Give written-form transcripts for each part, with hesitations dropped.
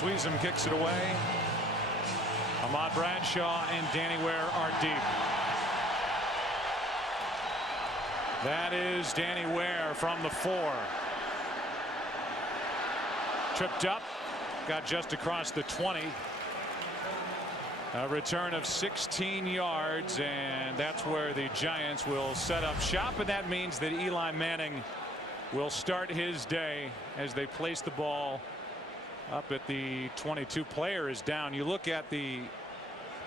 Sweezum kicks it away. Ahmad Bradshaw and Danny Ware are deep. That is Danny Ware from the 4. Tripped up, got just across the 20. A return of 16 yards, and that's where the Giants will set up shop, and that means that Eli Manning will start his day as they place the ball up at the 22. Player is down. You look at the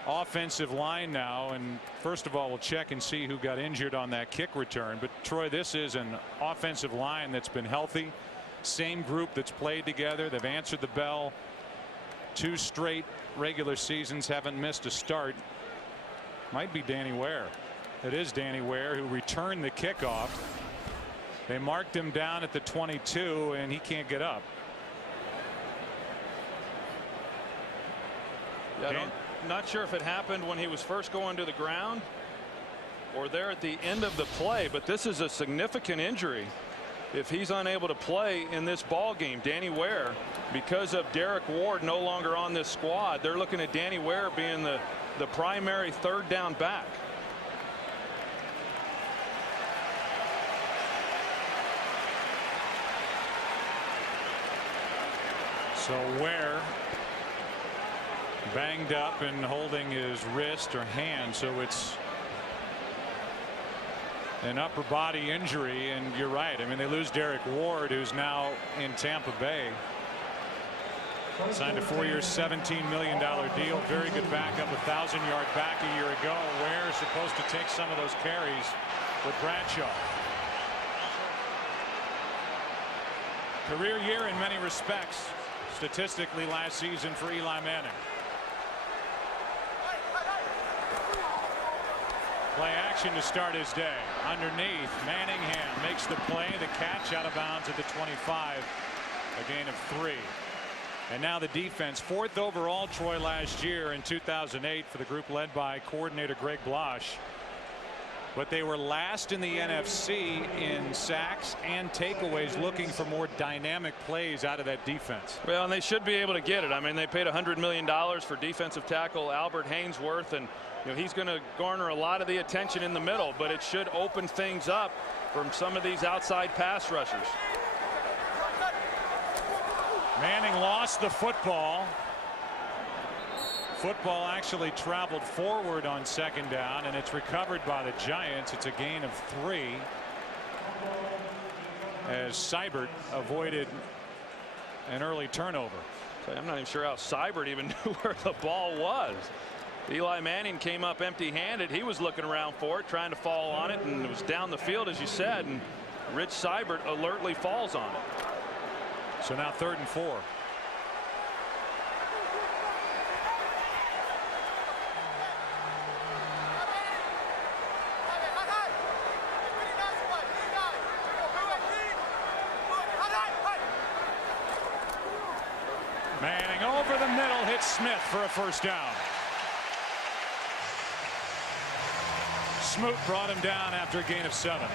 offensive line now, and first of all we'll check and see who got injured on that kick return. But Troy, this is an offensive line that's been healthy. Same group that's played together. They've answered the bell 2 straight regular seasons, haven't missed a start. Might be Danny Ware. It is Danny Ware who returned the kickoff. They marked him down at the 22 and he can't get up. Yeah, not sure if it happened when he was first going to the ground or there at the end of the play, but this is a significant injury if he's unable to play in this ball game. Danny Ware, because of Derek Ward no longer on this squad, they're looking at Danny Ware being the primary 3rd down back. So Ware banged up and holding his wrist or hand, so it's an upper body injury. And you're right, I mean, they lose Derek Ward, who's now in Tampa Bay. Signed a 4-year $17 million deal. Very good backup, 1,000-yard back a year ago. Ware is supposed to take some of those carries with Bradshaw. Career year in many respects statistically last season for Eli Manning. Play action to start his day. Underneath, Manningham makes the play. The catch out of bounds at the 25. A gain of 3. And now the defense, 4th overall, Troy, last year in 2008 for the group led by coordinator Greg Blasch. But they were last in the NFC in sacks and takeaways, looking for more dynamic plays out of that defense. Well, and they should be able to get it. I mean, they paid $100 million for defensive tackle Albert Haynesworth, and he's going to garner a lot of the attention in the middle, but it should open things up from some of these outside pass rushers. Manning lost the football. Football actually traveled forward on 2nd down, and it's recovered by the Giants. It's a gain of 3 as Seibert avoided an early turnover. I'm not even sure how Seibert even knew where the ball was. Eli Manning came up empty-handed. He was looking around for it, trying to fall on it, and it was down the field, as you said, and Rich Seibert alertly falls on it. So now 3rd and 4. Manning over the middle, hits Smith for a 1st down. Smoot brought him down after a gain of 7.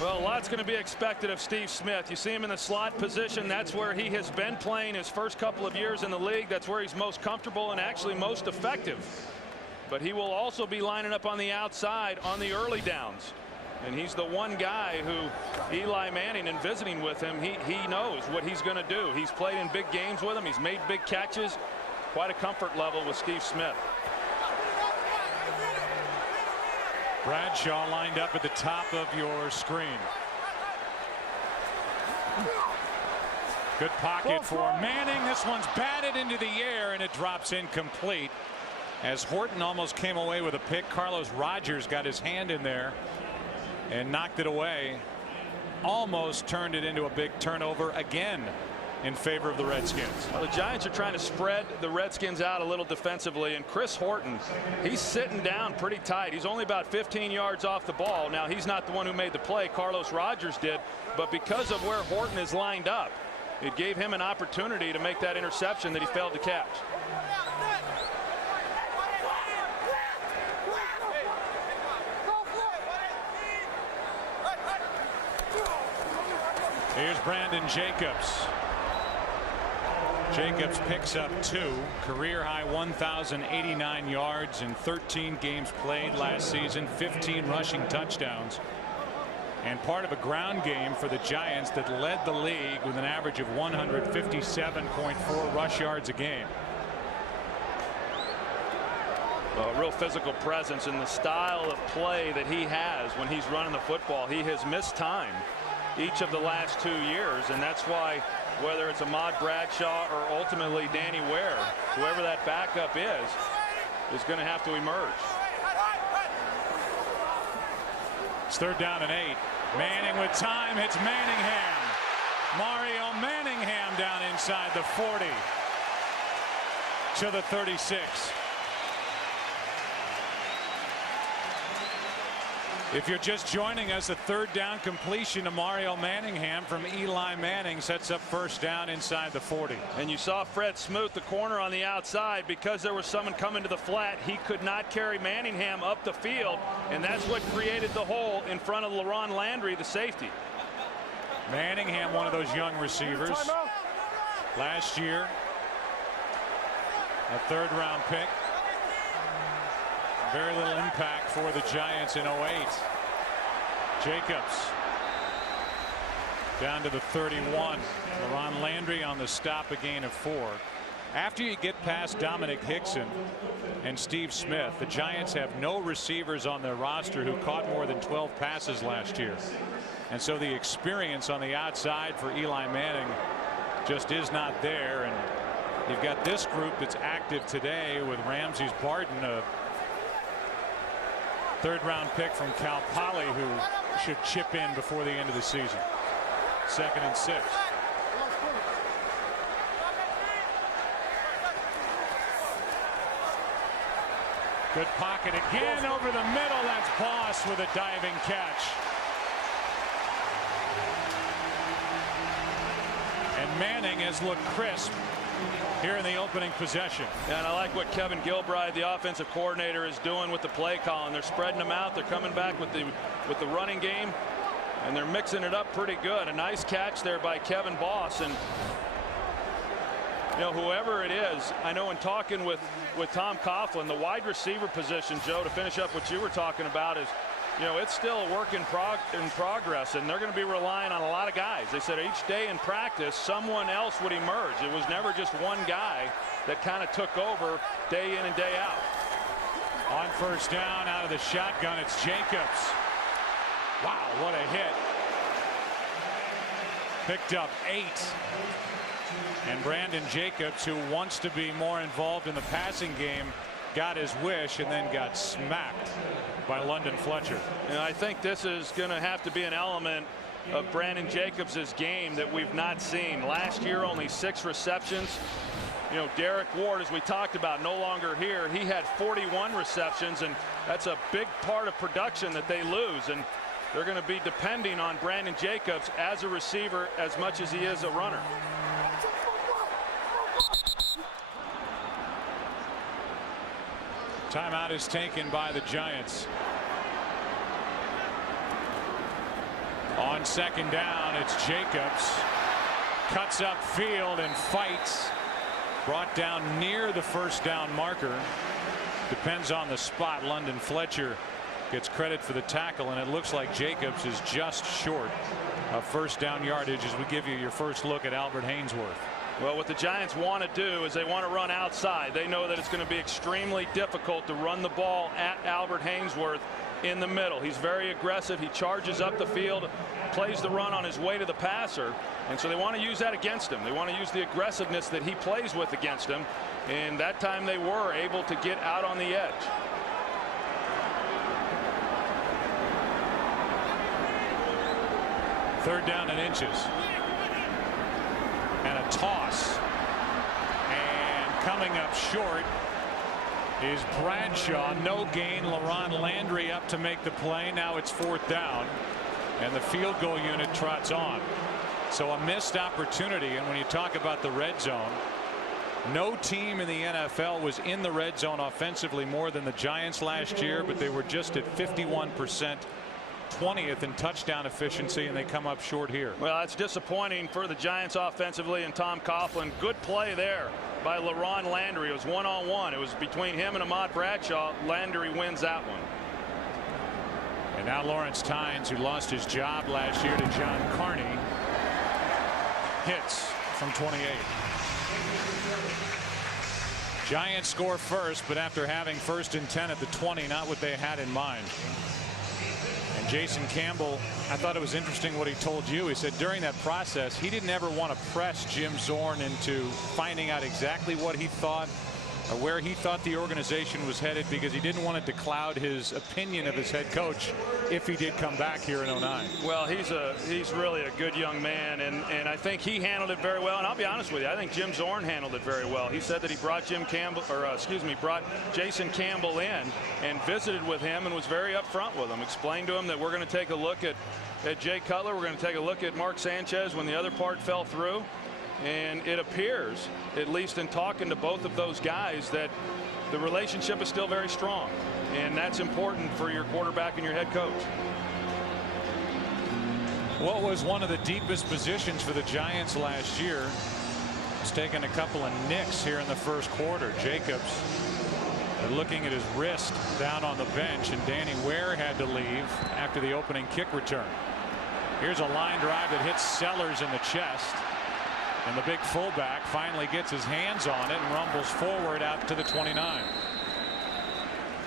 Well, a lot's going to be expected of Steve Smith. You see him in the slot position. That's where he has been playing his first couple of years in the league. That's where he's most comfortable and actually most effective. But he will also be lining up on the outside on the early downs. And he's the one guy who Eli Manning, in visiting with him, he knows what he's going to do. He's played in big games with him. He's made big catches. Quite a comfort level with Steve Smith. Bradshaw lined up at the top of your screen. Good pocket for Manning. This one's batted into the air and it drops incomplete as Horton almost came away with a pick. Carlos Rogers got his hand in there and knocked it away. Almost turned it into a big turnover again in favor of the Redskins. Well, the Giants are trying to spread the Redskins out a little defensively, and Chris Horton, he's sitting down pretty tight. He's only about 15 yards off the ball. Now, he's not the one who made the play. Carlos Rogers did, but because of where Horton is lined up, it gave him an opportunity to make that interception that he failed to catch. Here's Brandon Jacobs. Jacobs picks up 2, career high 1,089 yards in 13 games played last season, 15 rushing touchdowns, and part of a ground game for the Giants that led the league with an average of 157.4 rush yards a game. A real physical presence in the style of play that he has when he's running the football. He has missed time each of the last 2 years, and that's why, whether it's Ahmad Bradshaw or ultimately Danny Ware, whoever that backup is going to have to emerge. It's 3rd down and 8. Manning with time hits Manningham. Mario Manningham down inside the 40 to the 36. If you're just joining us, a 3rd down completion to Mario Manningham from Eli Manning sets up 1st down inside the 40. And you saw Fred Smoot, the corner on the outside, because there was someone coming to the flat. He could not carry Manningham up the field, and that's what created the hole in front of LaRon Landry, the safety. Manningham, one of those young receivers. Last year, a 3rd round pick. Very little impact for the Giants in 08. Jacobs down to the 31. LaRon Landry on the stop, a gain of 4. After you get past Dominic Hickson and Steve Smith, the Giants have no receivers on their roster who caught more than 12 passes last year. And so the experience on the outside for Eli Manning just is not there. And you've got this group that's active today with Ramses Barton, a 3rd round pick from Cal Poly, who should chip in before the end of the season. 2nd and 6. Good pocket again over the middle. That's Boss with a diving catch. And Manning has looked crisp here in the opening possession. And I like what Kevin Gilbride, the offensive coordinator, is doing with the play calling. They're spreading them out. They're coming back with the running game, and they're mixing it up pretty good. A nice catch there by Kevin Boss. And you know, whoever it is, I know in talking with Tom Coughlin, the wide receiver position, Joe, to finish up what you were talking about, is, you know, it's still a work in progress, and they're going to be relying on a lot of guys. They said each day in practice, someone else would emerge. It was never just one guy that kind of took over day in and day out. On 1st down, out of the shotgun, it's Jacobs. Wow, what a hit. Picked up 8. And Brandon Jacobs, who wants to be more involved in the passing game, got his wish and then got smacked by London Fletcher. And I think this is going to have to be an element of Brandon Jacobs' game that we've not seen. Last year, only 6 receptions. You know, Derek Ward, as we talked about, no longer here. He had 41 receptions, and that's a big part of production that they lose. And they're going to be depending on Brandon Jacobs as a receiver as much as he is a runner. Timeout is taken by the Giants. On 2nd down, it's Jacobs. Cuts up field and fights. Brought down near the 1st down marker. Depends on the spot. London Fletcher gets credit for the tackle, and it looks like Jacobs is just short of 1st down yardage as we give you your first look at Albert Haynesworth. Well, what the Giants want to do is they want to run outside. They know that it's going to be extremely difficult to run the ball at Albert Haynesworth in the middle. He's very aggressive. He charges up the field, plays the run on his way to the passer, and so they want to use that against him. They want to use the aggressiveness that he plays with against him, and that time they were able to get out on the edge. Third down and inches. And a toss. And coming up short is Bradshaw. No gain. LaRon Landry up to make the play. Now it's 4th down. And the field goal unit trots on. So a missed opportunity. And when you talk about the red zone, no team in the NFL was in the red zone offensively more than the Giants last year, but they were just at 51% 20th in touchdown efficiency, and they come up short here. Well, that's disappointing for the Giants offensively, and Tom Coughlin. Good play there by LaRon Landry. It was one-on-one. It was between him and Ahmad Bradshaw. Landry wins that one. And now Lawrence Tynes, who lost his job last year to John Carney, hits from 28. Giants score first, but after having 1st and 10 at the 20, not what they had in mind. And Jason Campbell, I thought it was interesting what he told you. He said during that process, he didn't ever want to press Jim Zorn into finding out exactly what he thought or where he thought the organization was headed, because he didn't want it to cloud his opinion of his head coach if he did come back here in 09. Well, he's really a good young man, and I think he handled it very well. And I'll be honest with you, I think Jim Zorn handled it very well. He said that he brought brought Jason Campbell in and visited with him and was very upfront with him. Explained to him that we're going to take a look at Jay Cutler. We're going to take a look at Mark Sanchez when the other part fell through. And it appears, at least in talking to both of those guys, that the relationship is still very strong. And that's important for your quarterback and your head coach. What was one of the deepest positions for the Giants last year has taken a couple of nicks here in the first quarter. Jacobs looking at his wrist down on the bench, and Danny Ware had to leave after the opening kick return. Here's a line drive that hits Sellers in the chest. And the big fullback finally gets his hands on it and rumbles forward out to the 29.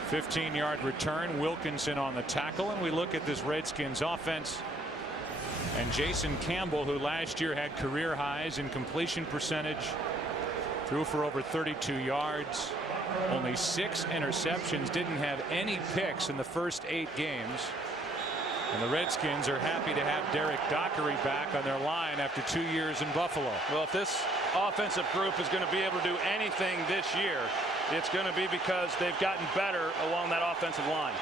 15-yard return. Wilkinson on the tackle. And we look at this Redskins offense. And Jason Campbell, who last year had career highs in completion percentage, threw for over 32 yards. Only 6 interceptions. Didn't have any picks in the first 8 games. And the Redskins are happy to have Derek Dockery back on their line after 2 years in Buffalo. Well, if this offensive group is going to be able to do anything this year, it's going to be because they've gotten better along that offensive line.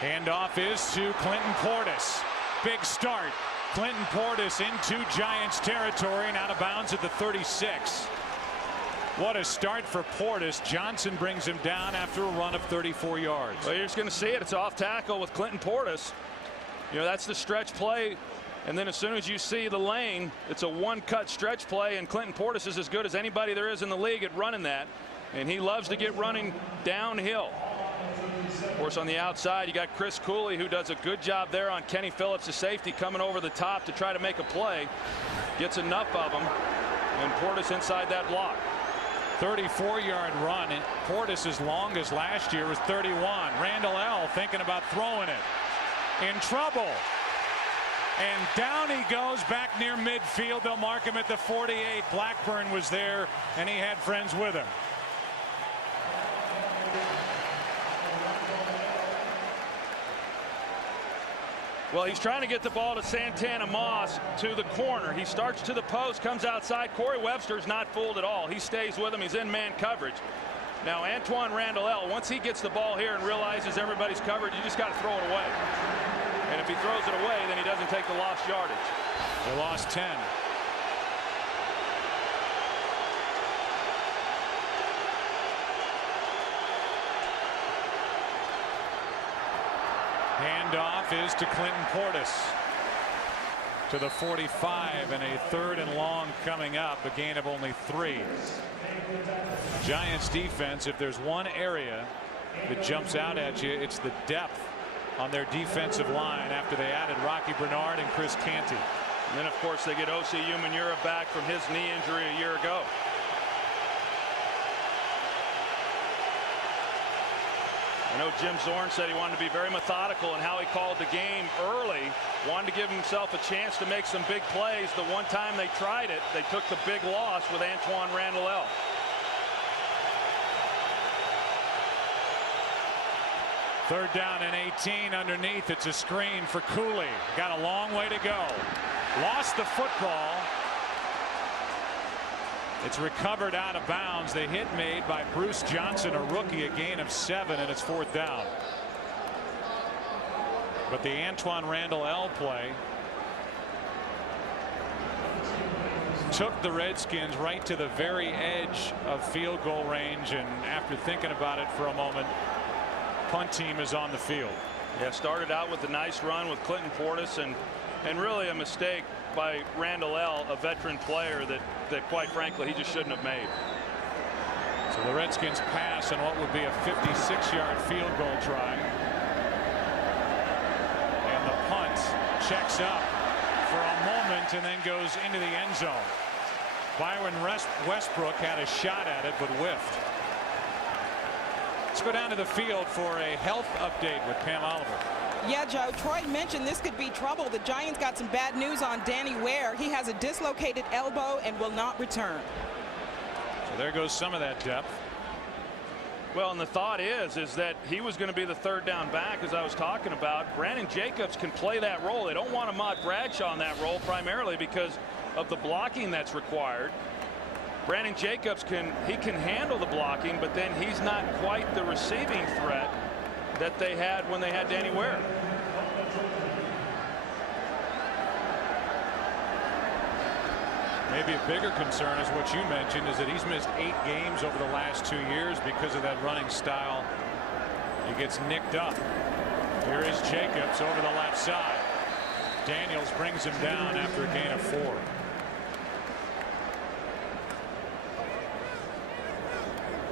Handoff is to Clinton Portis. Big start. Clinton Portis into Giants territory and out of bounds at the 36. What a start for Portis. Johnson brings him down after a run of 34 yards. Well, you're just going to see it. It's off tackle with Clinton Portis. You know, that's the stretch play. And then as soon as you see the lane, it's a one-cut stretch play, and Clinton Portis is as good as anybody there is in the league at running that. And he loves to get running downhill. Of course, on the outside, you got Chris Cooley, who does a good job there on Kenny Phillips, the safety, coming over the top to try to make a play. Gets enough of them, and Portis inside that block. 34-yard run. Portis' longest last year was 31. Randall L. thinking about throwing it. In trouble. And down he goes back near midfield. They'll mark him at the 48. Blackburn was there, and he had friends with him. Well, he's trying to get the ball to Santana Moss to the corner. He starts to the post, comes outside. Corey Webster's not fooled at all. He stays with him. He's in man coverage. Now, Antoine Randall L., once he gets the ball here and realizes everybody's covered, you just got to throw it away. And if he throws it away, then he doesn't take the lost yardage. They lost 10. Handoff is to Clinton Portis to the 45, and a 3rd and long coming up, a gain of only 3. Giants defense, if there's one area that jumps out at you, it's the depth on their defensive line after they added Rocky Bernard and Chris Canty. And then, of course, they get O.C. Umanura back from his knee injury a year ago. I know Jim Zorn said he wanted to be very methodical in how he called the game early. Wanted to give himself a chance to make some big plays. The one time they tried it, they took the big loss with Antoine Randall L. Third down and 18 underneath. It's a screen for Cooley. Got a long way to go. Lost the football. It's recovered out of bounds. The hit made by Bruce Johnson, a rookie, a gain of 7, and it's 4th down. But the Antoine Randall L. play took the Redskins right to the very edge of field goal range, and after thinking about it for a moment, punt team is on the field. Yeah, started out with a nice run with Clinton Portis and really a mistake by Randall L., a veteran player that quite frankly he just shouldn't have made. So the Redskins pass on what would be a 56-yard field goal try. And the punt checks up for a moment and then goes into the end zone. Byron Westbrook had a shot at it but whiffed. Let's go down to the field for a health update with Pam Oliver. Yeah, Joe, Troy mentioned this could be trouble. The Giants got some bad news on Danny Ware. He has a dislocated elbow and will not return. So there goes some of that depth. Well, and the thought is that he was going to be the third down back, as I was talking about. Brandon Jacobs can play that role. They don't want Ahmad Bradshaw in that role primarily because of the blocking that's required. Brandon Jacobs can handle the blocking, but then he's not quite the receiving threat that they had when they had Danny Ware. Maybe a bigger concern is what you mentioned, is that he's missed 8 games over the last 2 years because of that running style. He gets nicked up. Here is Jacobs over the left side. Daniels brings him down after a gain of 4.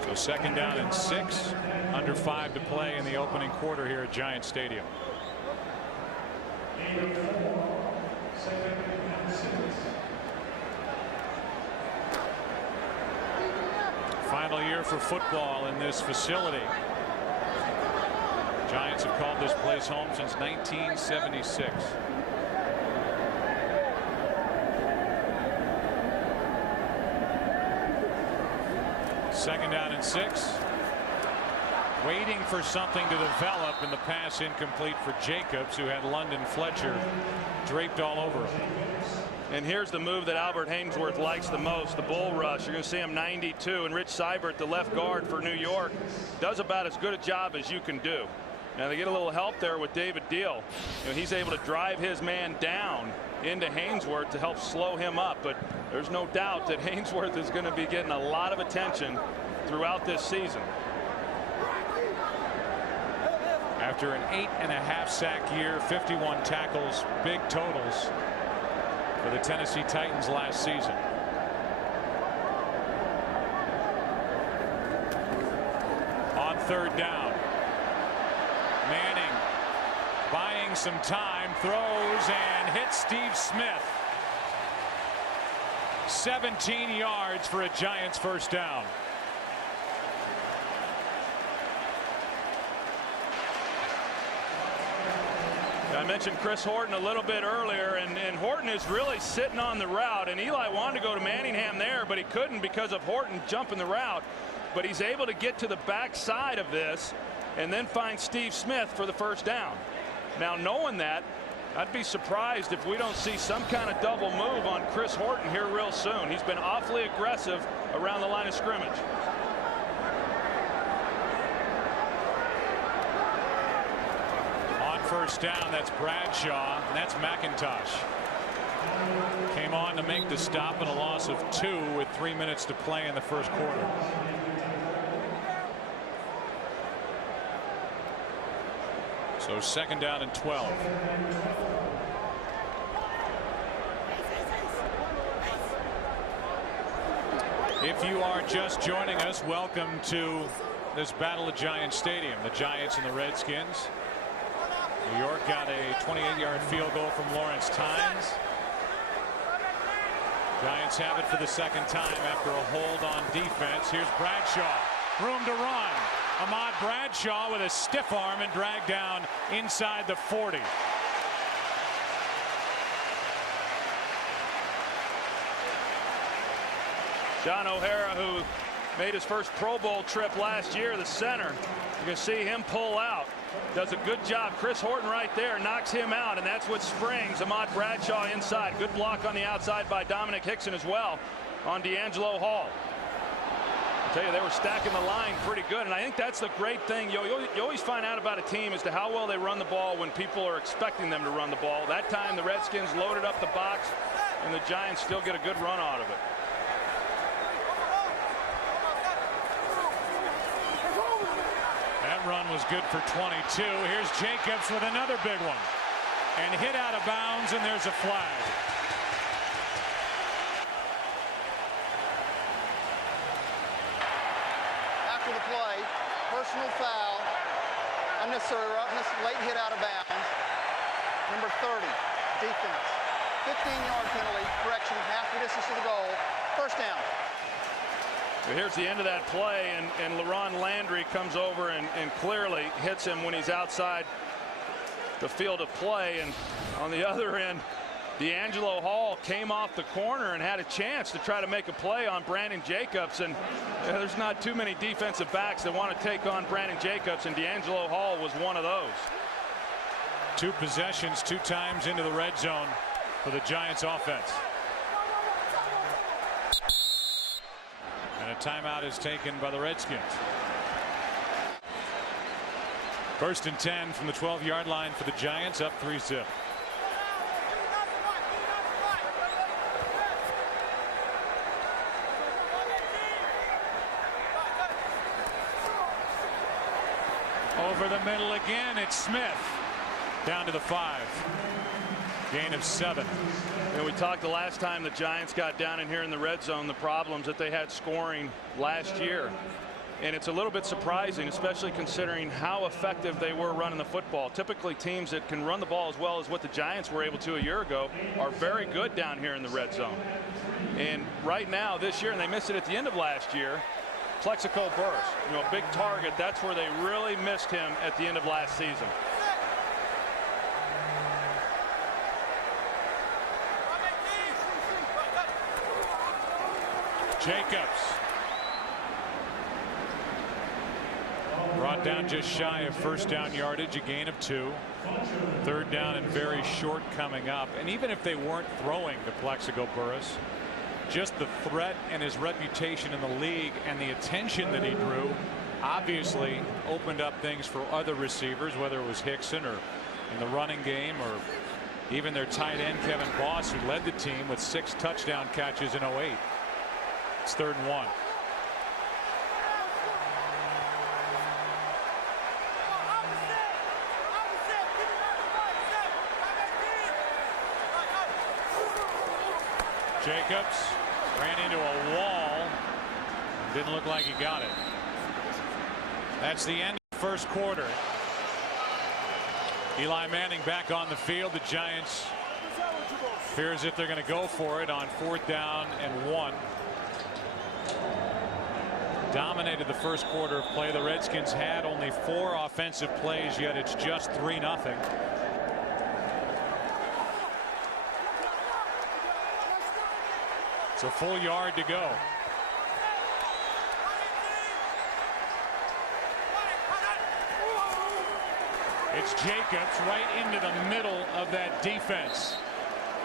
So second down and 6, under 5 to play in the opening quarter here at Giant Stadium. Final year for football in this facility. Giants have called this place home since 1976. Second down and 6. Waiting for something to develop, and the pass incomplete for Jacobs, who had London Fletcher draped all over him. And here's the move that Albert Hainsworth likes the most, the bull rush. You're going to see him 92, and Rich Seibert, the left guard for New York, does about as good a job as you can do. Now they get a little help there with David Deal. You know, he's able to drive his man down into Hainsworth to help slow him up, but there's no doubt that Hainsworth is going to be getting a lot of attention throughout this season. After an 8.5 sack year, 51 tackles, big totals for the Tennessee Titans last season. On third down, Manning buying some time, throws and hits Steve Smith. 17 yards for a Giants first down. I mentioned Chris Horton a little bit earlier, and Horton is really sitting on the route, and Eli wanted to go to Manningham there, but he couldn't because of Horton jumping the route. But he's able to get to the back side of this and then find Steve Smith for the first down. Now, knowing that, I'd be surprised if we don't see some kind of double move on Chris Horton here real soon. He's been awfully aggressive around the line of scrimmage. First down, that's Bradshaw, and that's McIntosh. Came on to make the stop, and a loss of 2 with 3 minutes to play in the first quarter. So second down and 12. If you are just joining us, welcome to this battle at Giant Stadium. The Giants and the Redskins. New York got a 28-yard field goal from Lawrence Tynes. Giants have it for the second time after a hold on defense. Here's Bradshaw. Room to run. Ahmad Bradshaw with a stiff arm and dragged down inside the 40. John O'Hara, who made his first Pro Bowl trip last year, the center. You can see him pull out. Does a good job. Chris Horton right there knocks him out, and that's what springs Ahmad Bradshaw inside. Good block on the outside by Dominic Hickson as well on D'Angelo Hall. I tell you, they were stacking the line pretty good, and I think that's the great thing. You always find out about a team as to how well they run the ball when people are expecting them to run the ball. That time the Redskins loaded up the box, and the Giants still get a good run out of it. That run was good for 22. Here's Jacobs with another big one. And hit out of bounds, and there's a flag. After the play, personal foul, unnecessary roughness, late hit out of bounds. Number 30, defense. 15-yard penalty, correction, half the distance to the goal. First down. Here's the end of that play, and LaRon Landry comes over and clearly hits him when he's outside the field of play. And on the other end, D'Angelo Hall came off the corner and had a chance to try to make a play on Brandon Jacobs. And there's not too many defensive backs that want to take on Brandon Jacobs, and D'Angelo Hall was one of those. 2 possessions, 2 times into the red zone for the Giants offense. And a timeout is taken by the Redskins. 1st and 10 from the 12-yard line for the Giants, up 3-zip. Over the middle again, it's Smith. Down to the 5. Gain of 7. And we talked the last time the Giants got down in here in the red zone, the problems that they had scoring last year. And it's a little bit surprising, especially considering how effective they were running the football. Typically, teams that can run the ball as well as what the Giants were able to a year ago are very good down here in the red zone. And right now, this year, and they missed it at the end of last year, Plexico Burress, a big target. That's where they really missed him at the end of last season. Jacobs brought down just shy of first down yardage, a gain of 2. 3rd down and very short coming up. And even if they weren't throwing to Plexico Burress, just the threat and his reputation in the league and the attention that he drew obviously opened up things for other receivers, whether it was Hickson or in the running game or even their tight end Kevin Boss, who led the team with 6 touchdown catches in 08. It's 3rd and 1. Jacobs ran into a wall. Didn't look like he got it. That's the end of the first quarter. Eli Manning back on the field. The Giants fear as if they're going to go for it on 4th down and 1. Dominated the first quarter of play. The Redskins had only 4 offensive plays, yet it's just 3-0. It's a full yard to go. It's Jacobs right into the middle of that defense,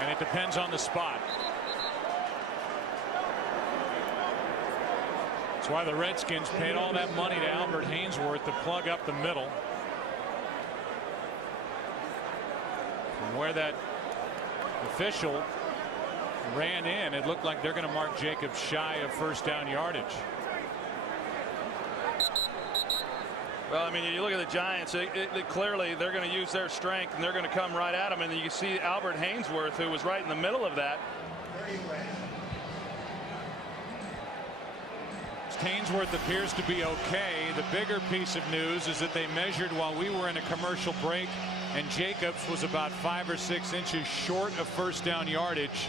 and it depends on the spot. That's why the Redskins paid all that money to Albert Hainsworth to plug up the middle. From where that official ran in, it looked like they're going to mark Jacobs shy of first down yardage. Well, I mean, you look at the Giants, clearly they're going to use their strength and they're going to come right at him. And you see Albert Hainsworth, who was right in the middle of that. Hainsworth appears to be okay. The bigger piece of news is that they measured while we were in a commercial break, and Jacobs was about 5 or 6 inches short of first down yardage.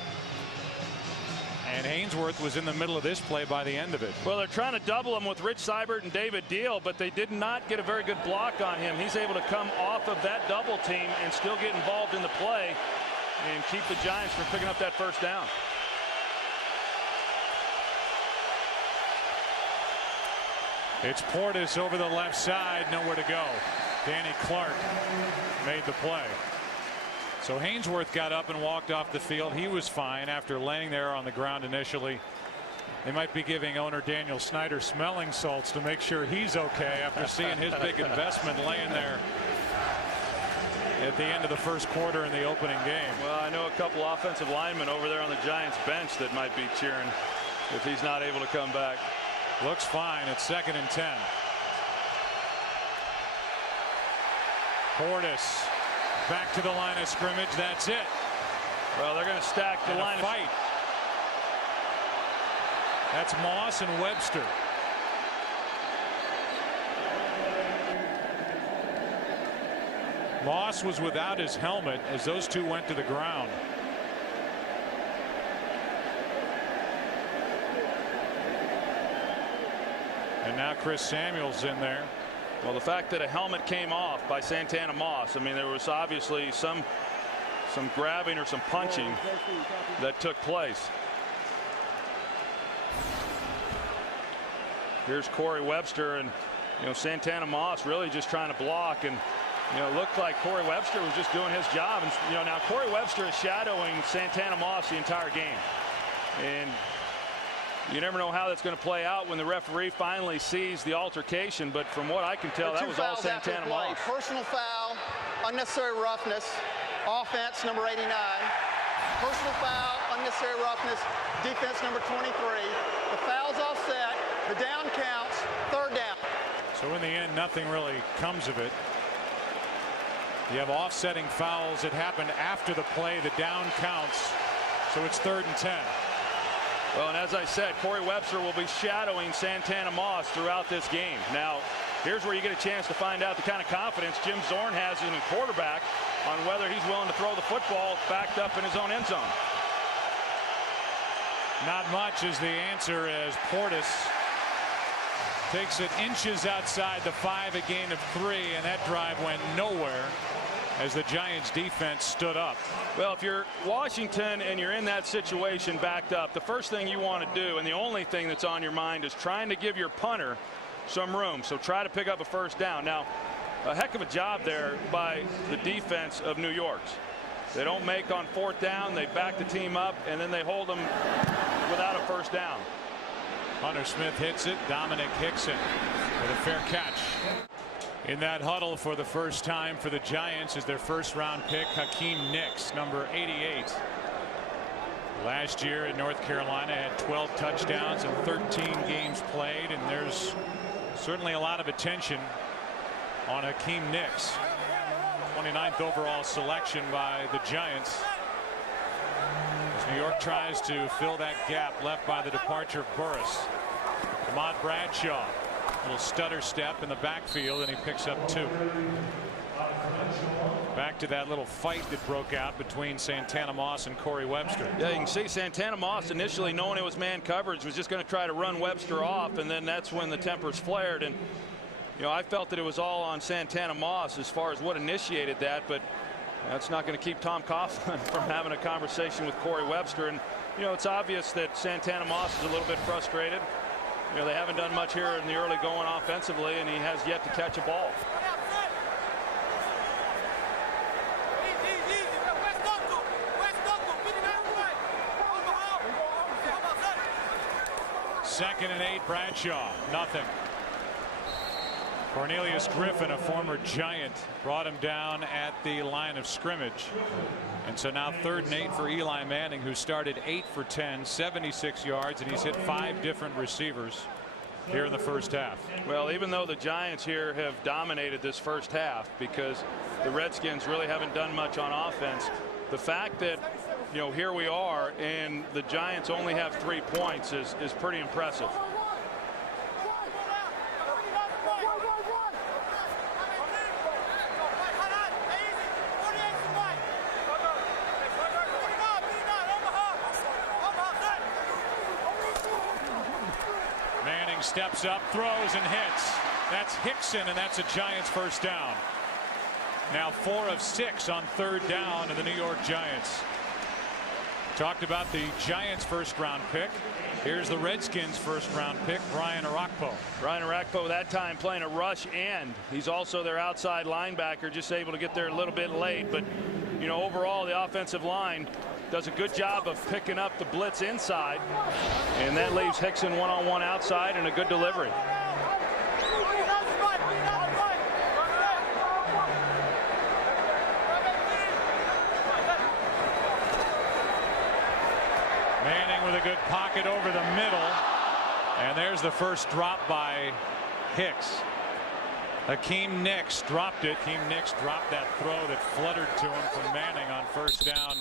And Hainsworth was in the middle of this play by the end of it. Well, they're trying to double him with Rich Seibert and David Deal, but they did not get a very good block on him. He's able to come off of that double team and still get involved in the play and keep the Giants from picking up that first down. It's Portis over the left side, nowhere to go. Danny Clark made the play. So Hainsworth got up and walked off the field. He was fine after laying there on the ground initially. They might be giving owner Daniel Snyder smelling salts to make sure he's okay after seeing his big investment laying there at the end of the first quarter in the opening game. Well, I know a couple offensive linemen over there on the Giants bench that might be cheering if he's not able to come back. Looks fine at 2nd and 10. Portis back to the line of scrimmage. That's it. Well, they're going to stack the line of fight. That's Moss and Webster. Moss was without his helmet as those two went to the ground. And now Chris Samuel's in there. Well, the fact that a helmet came off by Santana Moss, I mean, there was obviously some grabbing or some punching that took place. Here's Corey Webster, and Santana Moss really just trying to block, and it looked like Corey Webster was just doing his job. And now Corey Webster is shadowing Santana Moss the entire game, and you never know how that's going to play out when the referee finally sees the altercation. But from what I can tell, that was all Santana Moss. Personal foul, unnecessary roughness, offense number 89. Personal foul, unnecessary roughness, defense number 23. The foul's offset. The down counts. Third down. So in the end, nothing really comes of it. You have offsetting fouls that happened after the play. The down counts. So it's 3rd and 10. Well, and as I said, Corey Webster will be shadowing Santana Moss throughout this game. Now, here's where you get a chance to find out the kind of confidence Jim Zorn has in a quarterback on whether he's willing to throw the football backed up in his own end zone. Not much is the answer as Portis takes it inches outside the 5, a gain of 3, and that drive went nowhere as the Giants defense stood up. Well, if you're Washington and you're in that situation backed up, the first thing you want to do, and the only thing that's on your mind, is trying to give your punter some room. So try to pick up a first down. Now, a heck of a job there by the defense of New York. They don't make on 4th down. They back the team up, and then they hold them without a first down. Hunter Smith hits it. Dominic Hickson with a fair catch. In that huddle for the first time for the Giants is their first-round pick, Hakeem Nicks, number 88. Last year in North Carolina had 12 touchdowns and 13 games played, and there's certainly a lot of attention on Hakeem Nicks. 29th overall selection by the Giants. As New York tries to fill that gap left by the departure of Burris. Ahmad Bradshaw. Little stutter step in the backfield, and he picks up 2. Back to that little fight that broke out between Santana Moss and Corey Webster. Yeah, you can see Santana Moss initially, knowing it was man coverage, was just going to try to run Webster off, and then that's when the tempers flared. And I felt that it was all on Santana Moss as far as what initiated that, but that's not going to keep Tom Coughlin from having a conversation with Corey Webster. And it's obvious that Santana Moss is a little bit frustrated. They haven't done much here in the early going offensively, and he has yet to catch a ball. Second and 8, Bradshaw, nothing. Cornelius Griffin, a former Giant, brought him down at the line of scrimmage. And so now 3rd and 8 for Eli Manning, who started 8 for 10, 76 yards, and he's hit 5 different receivers here in the first half. Well, even though the Giants here have dominated this first half because the Redskins really haven't done much on offense, the fact that here we are and the Giants only have 3 points is pretty impressive. Steps up, throws, and hits. That's Hickson, and that's a Giants first down. Now 4 of 6 on 3rd down to the New York Giants. Talked about the Giants first-round pick. Here's the Redskins first-round pick, Brian Orakpo. Brian Orakpo that time playing a rush end. He's also their outside linebacker, just able to get there a little bit late. But overall the offensive line does a good job of picking up the blitz inside, and that leaves Hickson one-on-one outside and a good delivery. Manning with a good pocket over the middle, and there's the first drop by Hicks. Hakeem Nicks dropped it. Hakeem Nicks dropped that throw that fluttered to him from Manning on first down.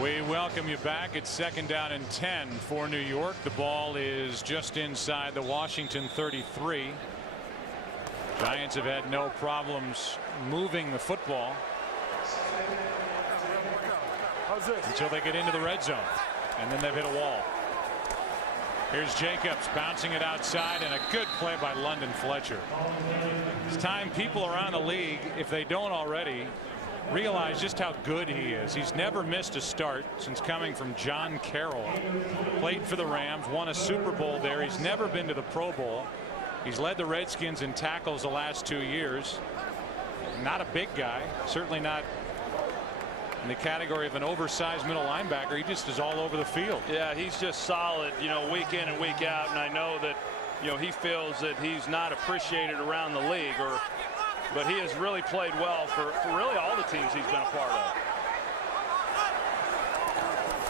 We welcome you back. It's 2nd down and 10 for New York. The ball is just inside the Washington 33. Giants have had no problems moving the football until they get into the red zone, and then they've hit a wall. Here's Jacobs bouncing it outside, and a good play by London Fletcher. It's time people around the league, if they don't already, realize just how good he is. He's never missed a start since coming from John Carroll. Played for the Rams, won a Super Bowl there. He's never been to the Pro Bowl. He's led the Redskins in tackles the last 2 years. Not a big guy, certainly not in the category of an oversized middle linebacker. He just is all over the field. Yeah, he's just solid, you know, week in and week out. And I know that, you know, he feels that he's not appreciated around the league, but he has really played well for really all the teams he's been a part of.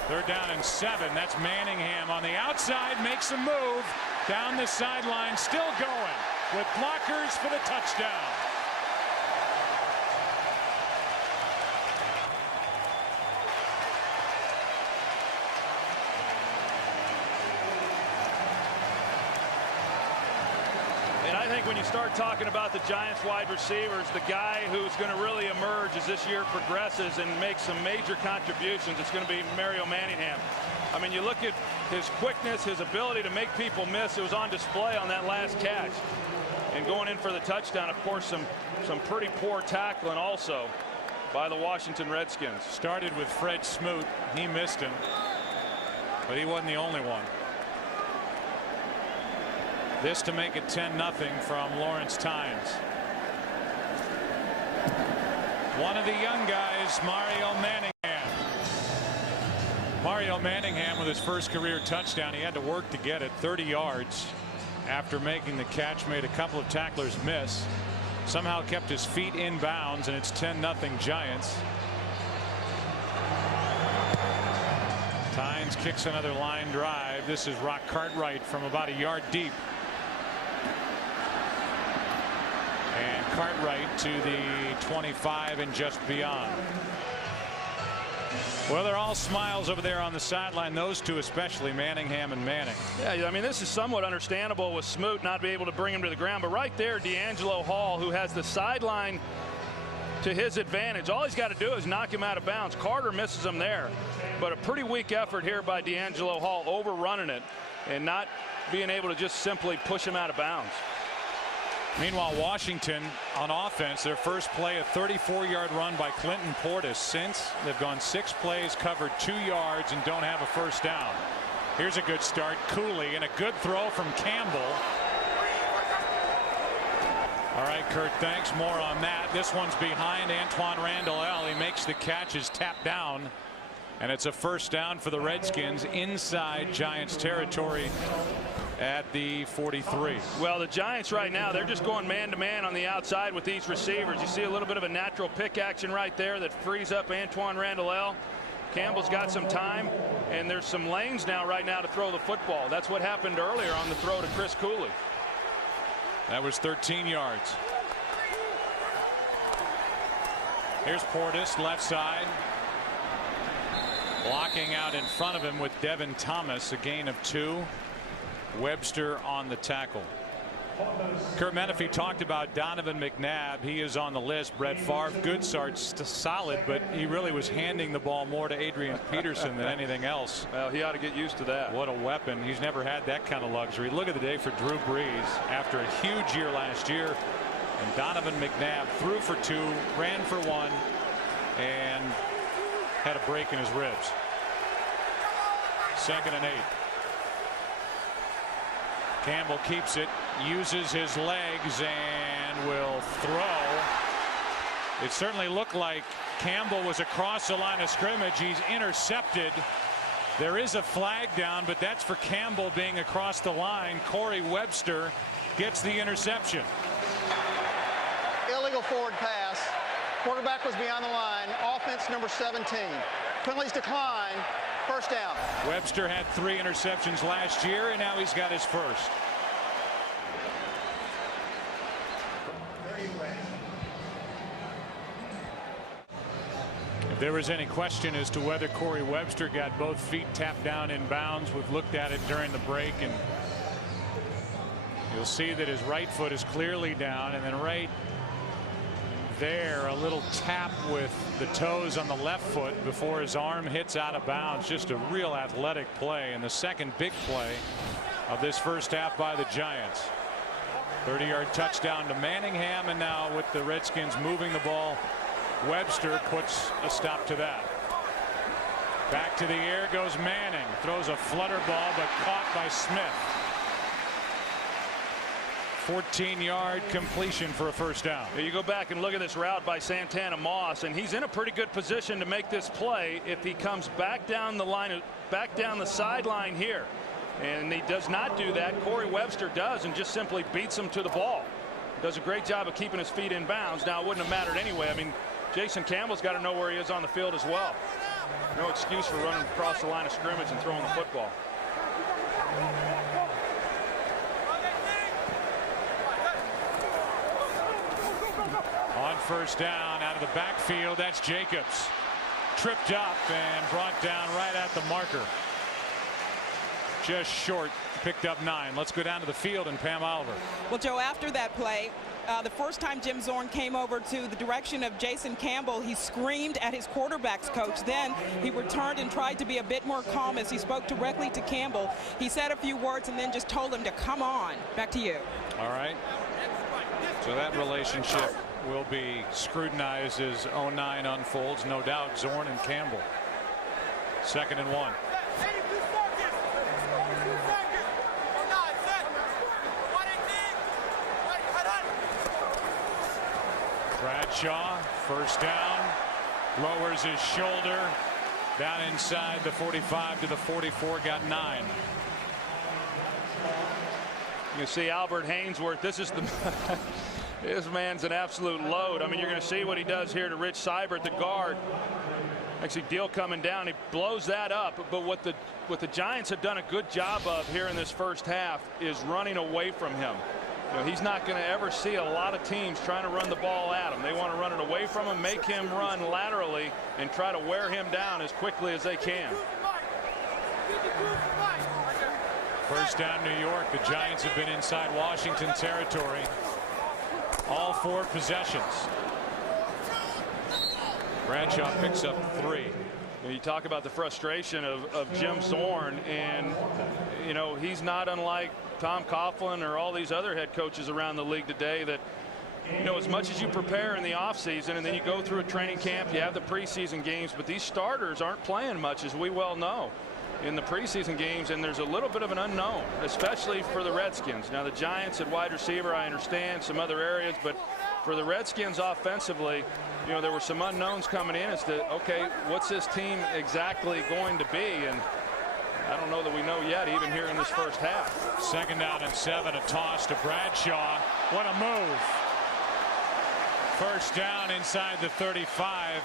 3rd down and 7. That's Manningham on the outside, makes a move down the sideline, still going with blockers for the touchdown. And I think when you start talking about the Giants wide receivers, the guy who's going to really emerge as this year progresses and make some major contributions, it's going to be Mario Manningham. I mean, you look at his quickness, his ability to make people miss. It was on display on that last catch. And going in for the touchdown, of course, some pretty poor tackling also by the Washington Redskins. Started with Fred Smoot. He missed him, but he wasn't the only one. This to make it 10-0 from Lawrence Tynes. One of the young guys, Mario Manningham. Mario Manningham with his first career touchdown. He had to work to get it. 30 yards after making the catch. Made a couple of tacklers miss. Somehow kept his feet in bounds, and it's 10-0 Giants. Tynes kicks another line drive. This is Rock Cartwright from about a yard deep. And Cartwright to the 25 and just beyond. Well, they're all smiles over there on the sideline. Those two especially, Manningham and Manning. Yeah, I mean, this is somewhat understandable with Smoot not being able to bring him to the ground. But right there, D'Angelo Hall, who has the sideline to his advantage. All he's got to do is knock him out of bounds. Carter misses him there. But a pretty weak effort here by D'Angelo Hall, overrunning it and not being able to just simply push him out of bounds. Meanwhile, Washington on offense, their first play, a 34-yard run by Clinton Portis. Since they've gone 6 plays, covered 2 yards, and don't have a first down. Here's a good start. Cooley, and a good throw from Campbell. All right, Kurt, thanks. More on that. This one's behind Antoine Randall. He makes the catch, is tapped down, and it's a first down for the Redskins inside Giants territory at the 43. Well, the Giants right now, they're just going man-to-man on the outside with these receivers. You see a little bit of a natural pick action right there that frees up Antoine Randall. Campbell's got some time, and there's some lanes now right now to throw the football. That's what happened earlier on the throw to Chris Cooley. That was 13 yards. Here's Portis, left side. Blocking out in front of him with Devin Thomas, a gain of 2. Webster on the tackle. Kurt Menefee talked about Donovan McNabb. He is on the list. Brett Favre, good start, solid, but he really was handing the ball more to Adrian Peterson than anything else. Well, he ought to get used to that. What a weapon. He's never had that kind of luxury. Look at the day for Drew Brees after a huge year last year. And Donovan McNabb threw for 2, ran for 1, and had a break in his ribs. 2nd and 8. Campbell keeps it, uses his legs, and will throw. It certainly looked like Campbell was across the line of scrimmage. He's intercepted. There is a flag down, but that's for Campbell being across the line. Corey Webster gets the interception. Illegal forward pass. Quarterback was beyond the line. Offense number 17. Penalties decline. First down. Webster had 3 interceptions last year, and now he's got his first. If there was any question as to whether Corey Webster got both feet tapped down in bounds, we've looked at it during the break, and you'll see that his right foot is clearly down, and then right there a little tap with the toes on the left foot before his arm hits out of bounds. Just a real athletic play, and the second big play of this first half by the Giants. 30-yard touchdown to Manningham, and now with the Redskins moving the ball, Webster puts a stop to that. Back to the air goes Manning, throws a flutter ball but caught by Smith. 14-yard completion for a first down. You go back and look at this route by Santana Moss, and he's in a pretty good position to make this play if he comes back down the line, back down the sideline here. And he does not do that. Corey Webster does, and just simply beats him to the ball. Does a great job of keeping his feet in bounds. Now, it wouldn't have mattered anyway. I mean, Jason Campbell's got to know where he is on the field as well. No excuse for running across the line of scrimmage and throwing the football. On first down, out of the backfield, that's Jacobs. Tripped up and brought down right at the marker. Just short, picked up 9. Let's go down to the field and Pam Oliver. Well, Joe, after that play, the first time Jim Zorn came over to the direction of Jason Campbell, he screamed at his quarterback's coach. Then he returned and tried to be a bit more calm as he spoke directly to Campbell. He said a few words and then just told him to come on. Back to you. All right. So that relationship will be scrutinized as 09 unfolds. No doubt, Zorn and Campbell. 2nd and 1. Bradshaw, first down, lowers his shoulder down inside the 45 to the 44, got 9. You see Albert Hainsworth. This is the this man's an absolute load. I mean, you're going to see what he does here to Rich Seibert, the guard. Actually, Deal coming down, he blows that up. But what the Giants have done a good job of here in this first half is running away from him. You know, he's not going to ever see a lot of teams trying to run the ball at him. They want to run it away from him, make him run laterally, and try to wear him down as quickly as they can. First down, New York. The Giants have been inside Washington territory all 4 possessions. Bradshaw picks up 3. You talk about the frustration of Jim Zorn, and you know, he's not unlike Tom Coughlin or all these other head coaches around the league today that, you know, as much as you prepare in the offseason and then you go through a training camp, you have the preseason games, but these starters aren't playing much, as we well know, in the preseason games, and there's a little bit of an unknown, especially for the Redskins. Now, the Giants at wide receiver, I understand some other areas, but for the Redskins offensively, you know, there were some unknowns coming in as to, okay, what's this team exactly going to be? And I don't know that we know yet, even here in this first half. 2nd down and 7, a toss to Bradshaw. What a move. First down inside the 35.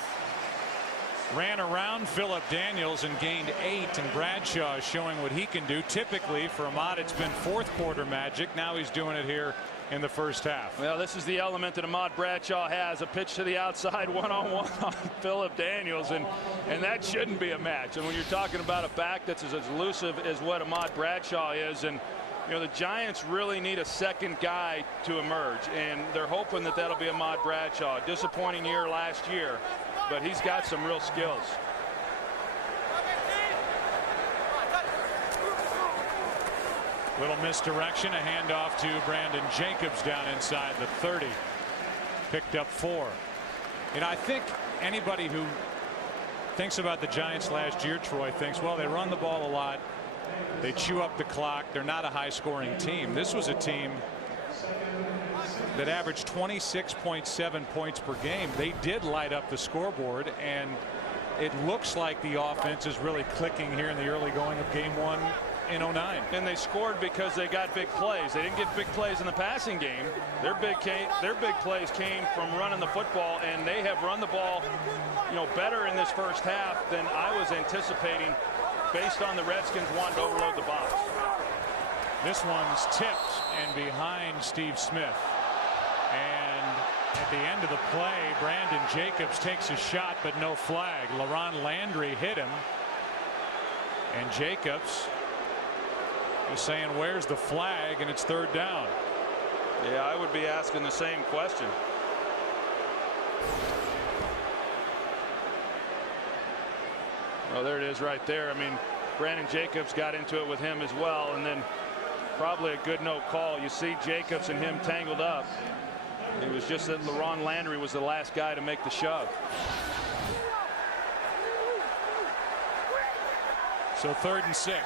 Ran around Phillip Daniels and gained 8, and Bradshaw is showing what he can do. Typically for Ahmad, it's been 4th quarter magic. Now he's doing it here in the first half. Well, this is the element that Ahmad Bradshaw has, a pitch to the outside one-on-one on Phillip Daniels, and that shouldn't be a match. And when you're talking about a back that's as elusive as what Ahmad Bradshaw is, and you know, the Giants really need a second guy to emerge, and they're hoping that that'll be Ahmad Bradshaw. Disappointing year last year, but he's got some real skills. Little misdirection, a handoff to Brandon Jacobs down inside the 30. Picked up 4. And I think anybody who thinks about the Giants last year, Troy, thinks, well, they run the ball a lot. They chew up the clock. They're not a high-scoring team. This was a team that averaged 26.7 points per game. They did light up the scoreboard, and it looks like the offense is really clicking here in the early going of game 1 in 09. And they scored because they got big plays. They didn't get big plays in the passing game. Their big plays came from running the football, and they have run the ball, you know, better in this first half than I was anticipating based on the Redskins wanting to overload the box. This one's tipped and behind Steve Smith, and At the end of the play, Brandon Jacobs takes a shot, but no flag. LaRon Landry hit him. And Jacobs is saying, where's the flag? And it's third down. Yeah, I would be asking the same question. Oh, there it is right there. I mean, Brandon Jacobs got into it with him as well, and then probably a good no call. You see Jacobs and him tangled up. It was just that LaRon Landry was the last guy to make the shove. So 3rd and 6.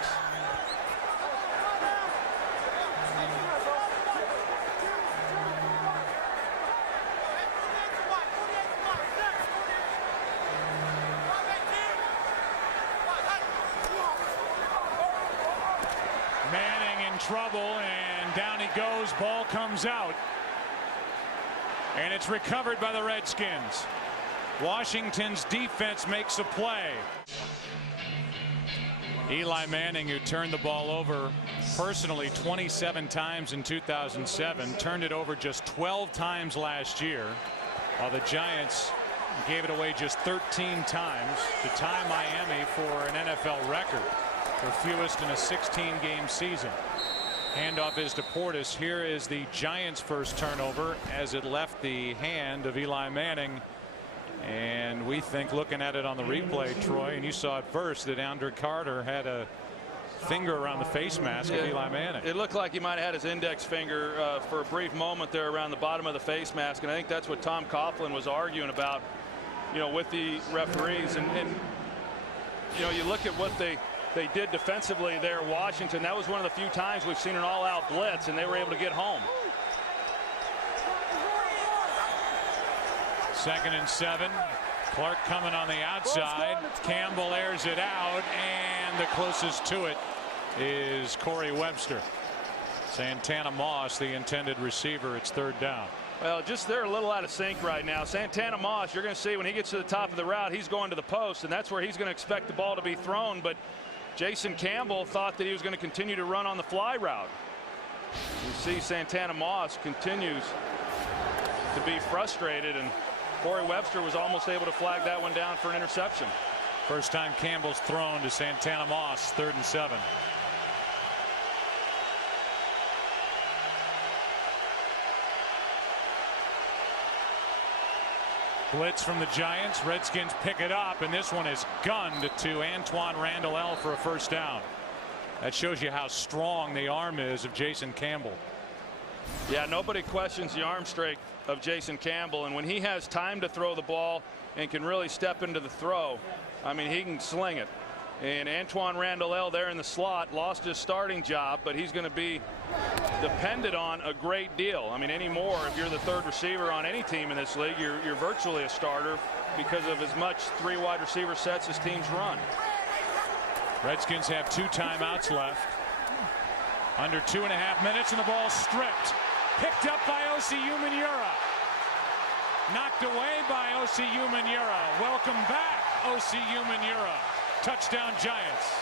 Manning in trouble, and down he goes. Ball comes out. And it's recovered by the Redskins. Washington's defense makes a play. Eli Manning, who turned the ball over personally 27 times in 2007, turned it over just 12 times last year, while the Giants gave it away just 13 times to tie Miami for an NFL record, the fewest in a 16-game season. Handoff is to Portis. Here is the Giants' first turnover as it left the hand of Eli Manning. And we think, looking at it on the replay, Troy, and you saw it first, that Andre Carter had a finger around the face mask of Eli Manning. It looked like he might have had his index finger for a brief moment there around the bottom of the face mask, and I think that's what Tom Coughlin was arguing about, you know, with the referees. And you know, you look at what they did defensively there, Washington. That was one of the few times we've seen an all-out blitz, and they were able to get home. 2nd and 7. Clark coming on the outside. Campbell airs it out, and the closest to it is Corey Webster. Santana Moss, the intended receiver. It's 3rd down. Well, just they're a little out of sync right now. Santana Moss, you're going to see when he gets to the top of the route, he's going to the post, and that's where he's going to expect the ball to be thrown. But Jason Campbell thought that he was going to continue to run on the fly route. You see Santana Moss continues to be frustrated, and Corey Webster was almost able to flag that one down for an interception. First time Campbell's thrown to Santana Moss. 3rd and 7. Blitz from the Giants. Redskins pick it up, and this one is gunned to Antoine Randall for a first down. That shows you how strong the arm is of Jason Campbell. Yeah, nobody questions the arm strength of Jason Campbell, and when he has time to throw the ball and can really step into the throw, I mean, he can sling it. And Antoine Randall there in the slot lost his starting job, but he's going to be depended on a great deal. I mean, anymore, if you're the 3rd receiver on any team in this league, you're virtually a starter because of as much 3 wide receiver sets as teams run. Redskins have 2 timeouts left. Under 2.5 minutes, and the ball stripped. Picked up by Osi Umenyiora. Knocked away by Osi Umenyiora. Welcome back, Osi Umenyiora. Touchdown Giants.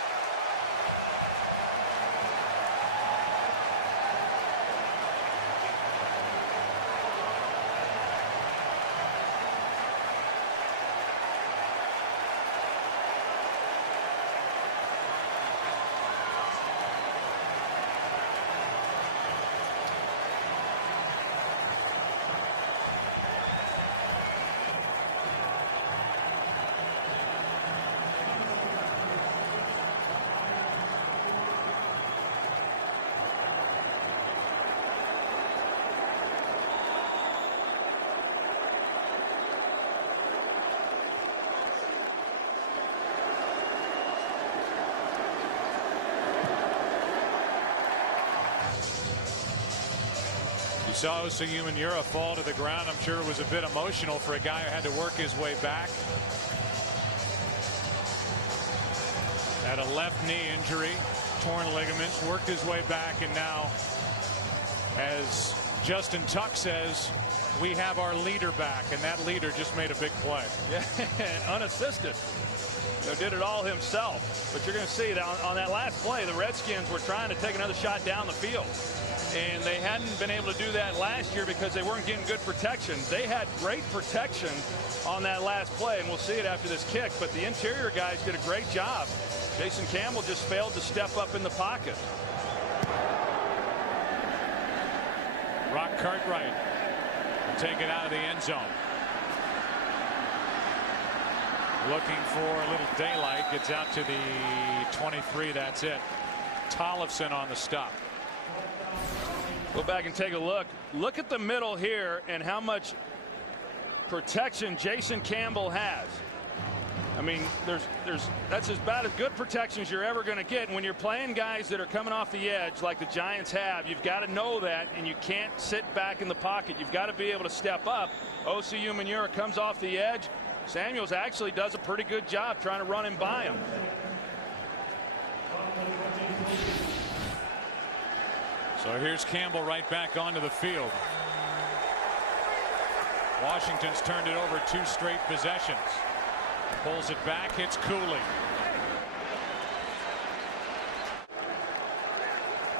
Saw Osi Umenyiora fall to the ground. I'm sure it was a bit emotional for a guy who had to work his way back. Had a left knee injury, torn ligaments, worked his way back, and now, as Justin Tuck says, we have our leader back, and that leader just made a big play. Yeah, unassisted. did it all himself. But you're going to see that on that last play, the Redskins were trying to take another shot down the field. And they hadn't been able to do that last year because they weren't getting good protection. They had great protection on that last play, and we'll see it after this kick. But the interior guys did a great job. Jason Campbell just failed to step up in the pocket. Rock Cartwright will take it out of the end zone. Looking for a little daylight. Gets out to the 23. That's it. Tollefson on the stop. Go back and take a look. Look at the middle here and how much protection Jason Campbell has. I mean, that's about as good protection as you're ever going to get. And when you're playing guys that are coming off the edge like the Giants have, you've got to know that, and you can't sit back in the pocket. You've got to be able to step up. OCU Manura comes off the edge. Samuels actually does a pretty good job trying to run him by him. So here's Campbell right back onto the field. Washington's turned it over 2 straight possessions. Pulls it back, hits Cooley.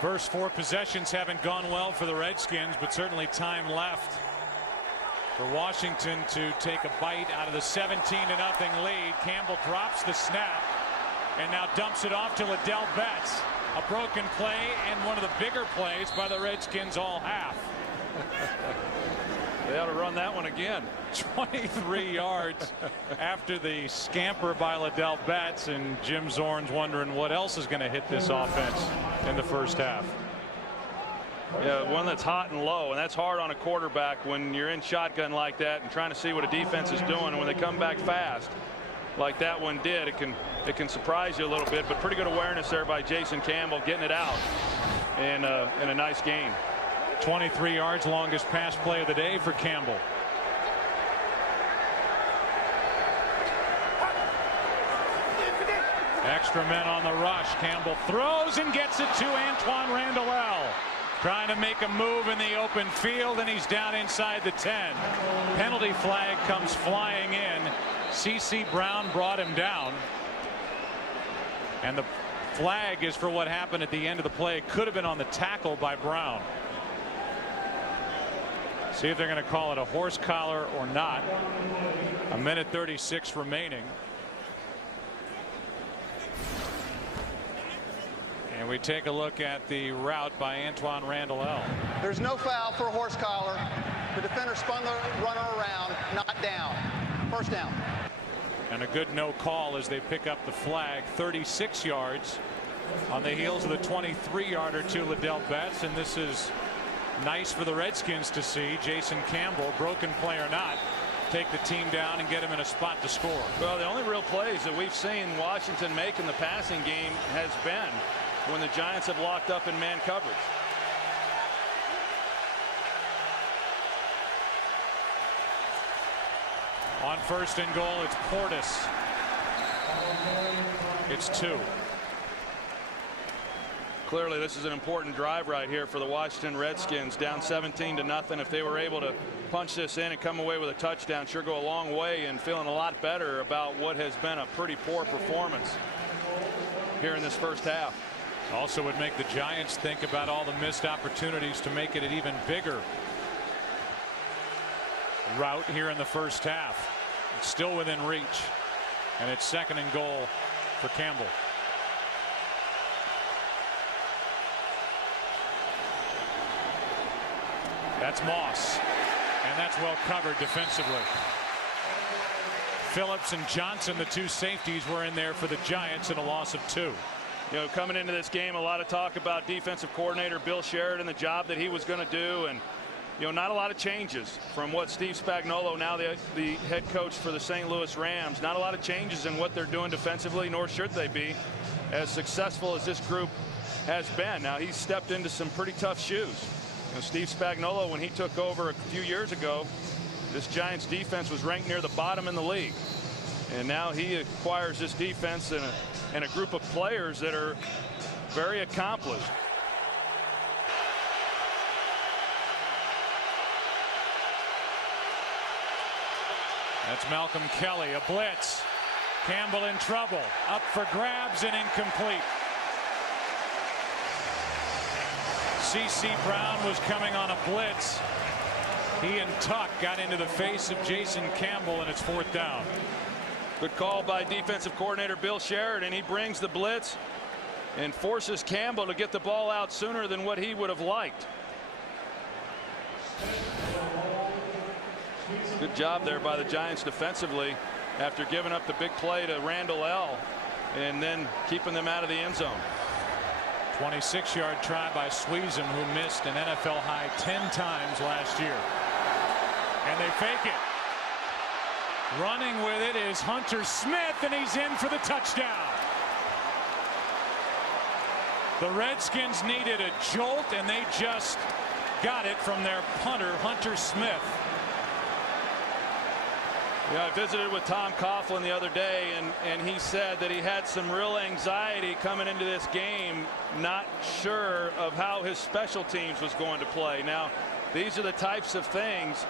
First 4 possessions haven't gone well for the Redskins, but certainly time left for Washington to take a bite out of the 17-0 lead. Campbell drops the snap and now dumps it off to Liddell Betts. A broken play and one of the bigger plays by the Redskins all half. They ought to run that one again. 23 yards after the scamper by Liddell Betts, and Jim Zorn's wondering what else is going to hit this offense in the first half. Yeah, one that's hot and low, and that's hard on a quarterback when you're in shotgun like that and trying to see what a defense is doing. And when they come back fast like that one did, it can surprise you a little bit, but pretty good awareness there by Jason Campbell getting it out in a nice gain. 23 yards, longest pass play of the day for Campbell. Extra men on the rush. Campbell throws and gets it to Antoine Randall. Trying to make a move in the open field, and he's down inside the 10. Penalty flag comes flying in. C.C. Brown brought him down. And the flag is for what happened at the end of the play. Could have been on the tackle by Brown. See if they're going to call it a horse collar or not. 1:36 remaining. And we take a look at the route by Antoine Randall. There's no foul for a horse collar. The defender spun the runner around, not down. First down. And a good no call as they pick up the flag. 36 yards on the heels of the 23-yarder to Liddell Betts. And this is nice for the Redskins to see. Jason Campbell, broken play or not, take the team down and get him in a spot to score. Well, the only real plays that we've seen Washington make in the passing game has been when the Giants have locked up in man coverage. On 1st and goal, it's Portis. It's 2. Clearly, this is an important drive right here for the Washington Redskins. Down 17-0. If they were able to punch this in and come away with a touchdown, sure go a long way, and feeling a lot better about what has been a pretty poor performance here in this first half. Also would make the Giants think about all the missed opportunities to make it an even bigger route here in the first half. It's still within reach, and it's 2nd and goal for Campbell. That's Moss, and that's well covered defensively. Phillips and Johnson, the 2 safeties, were in there for the Giants in a loss of 2. You know, coming into this game, a lot of talk about defensive coordinator Bill Sheridan, the job that he was going to do, and you know, not a lot of changes from what Steve Spagnuolo, now the head coach for the St. Louis Rams, not a lot of changes in what they're doing defensively, nor should they be, as successful as this group has been. Now, he's stepped into some pretty tough shoes. You know, Steve Spagnuolo, when he took over a few years ago, this Giants defense was ranked near the bottom in the league. And now he acquires this defense and a group of players that are very accomplished. That's Malcolm Kelly, a blitz. Campbell in trouble. Up for grabs and incomplete. C.C. Brown was coming on a blitz. He and Tuck got into the face of Jason Campbell, and it's 4th down. Good call by defensive coordinator Bill Sheridan. He brings the blitz and forces Campbell to get the ball out sooner than what he would have liked. Good job there by the Giants defensively after giving up the big play to Randall L. and then keeping them out of the end zone. 26-yard try by Sweezum, who missed an NFL high 10 times last year. And they fake it. Running with it is Hunter Smith, and he's in for the touchdown. The Redskins needed a jolt, and they just got it from their punter, Hunter Smith. Yeah, I visited with Tom Coughlin the other day, and he said that he had some real anxiety coming into this game, not sure of how his special teams was going to play. Now, these are the types of things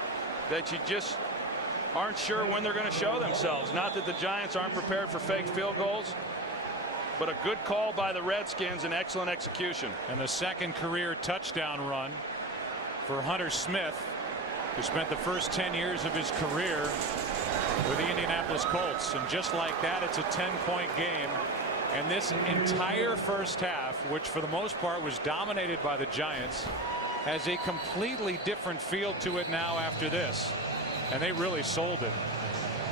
that you just aren't sure when they're going to show themselves. Not that the Giants aren't prepared for fake field goals, but a good call by the Redskins and excellent execution. And the second career touchdown run for Hunter Smith, who spent the first 10 years of his career with the Indianapolis Colts. And just like that, it's a 10-point game. And this entire first half, which for the most part was dominated by the Giants, has a completely different feel to it now after this. And they really sold it.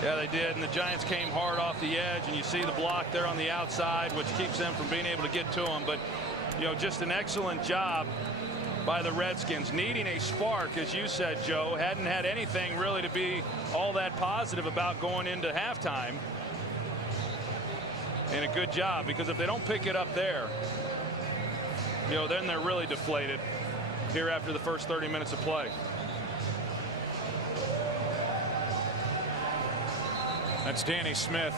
Yeah, they did. And the Giants came hard off the edge, and you see the block there on the outside, which keeps them from being able to get to them. But, you know, just an excellent job by the Redskins, needing a spark, as you said, Joe. Hadn't had anything really to be all that positive about going into halftime. And a good job, because if they don't pick it up there, you know, then they're really deflated here after the first 30 minutes of play. That's Danny Smith,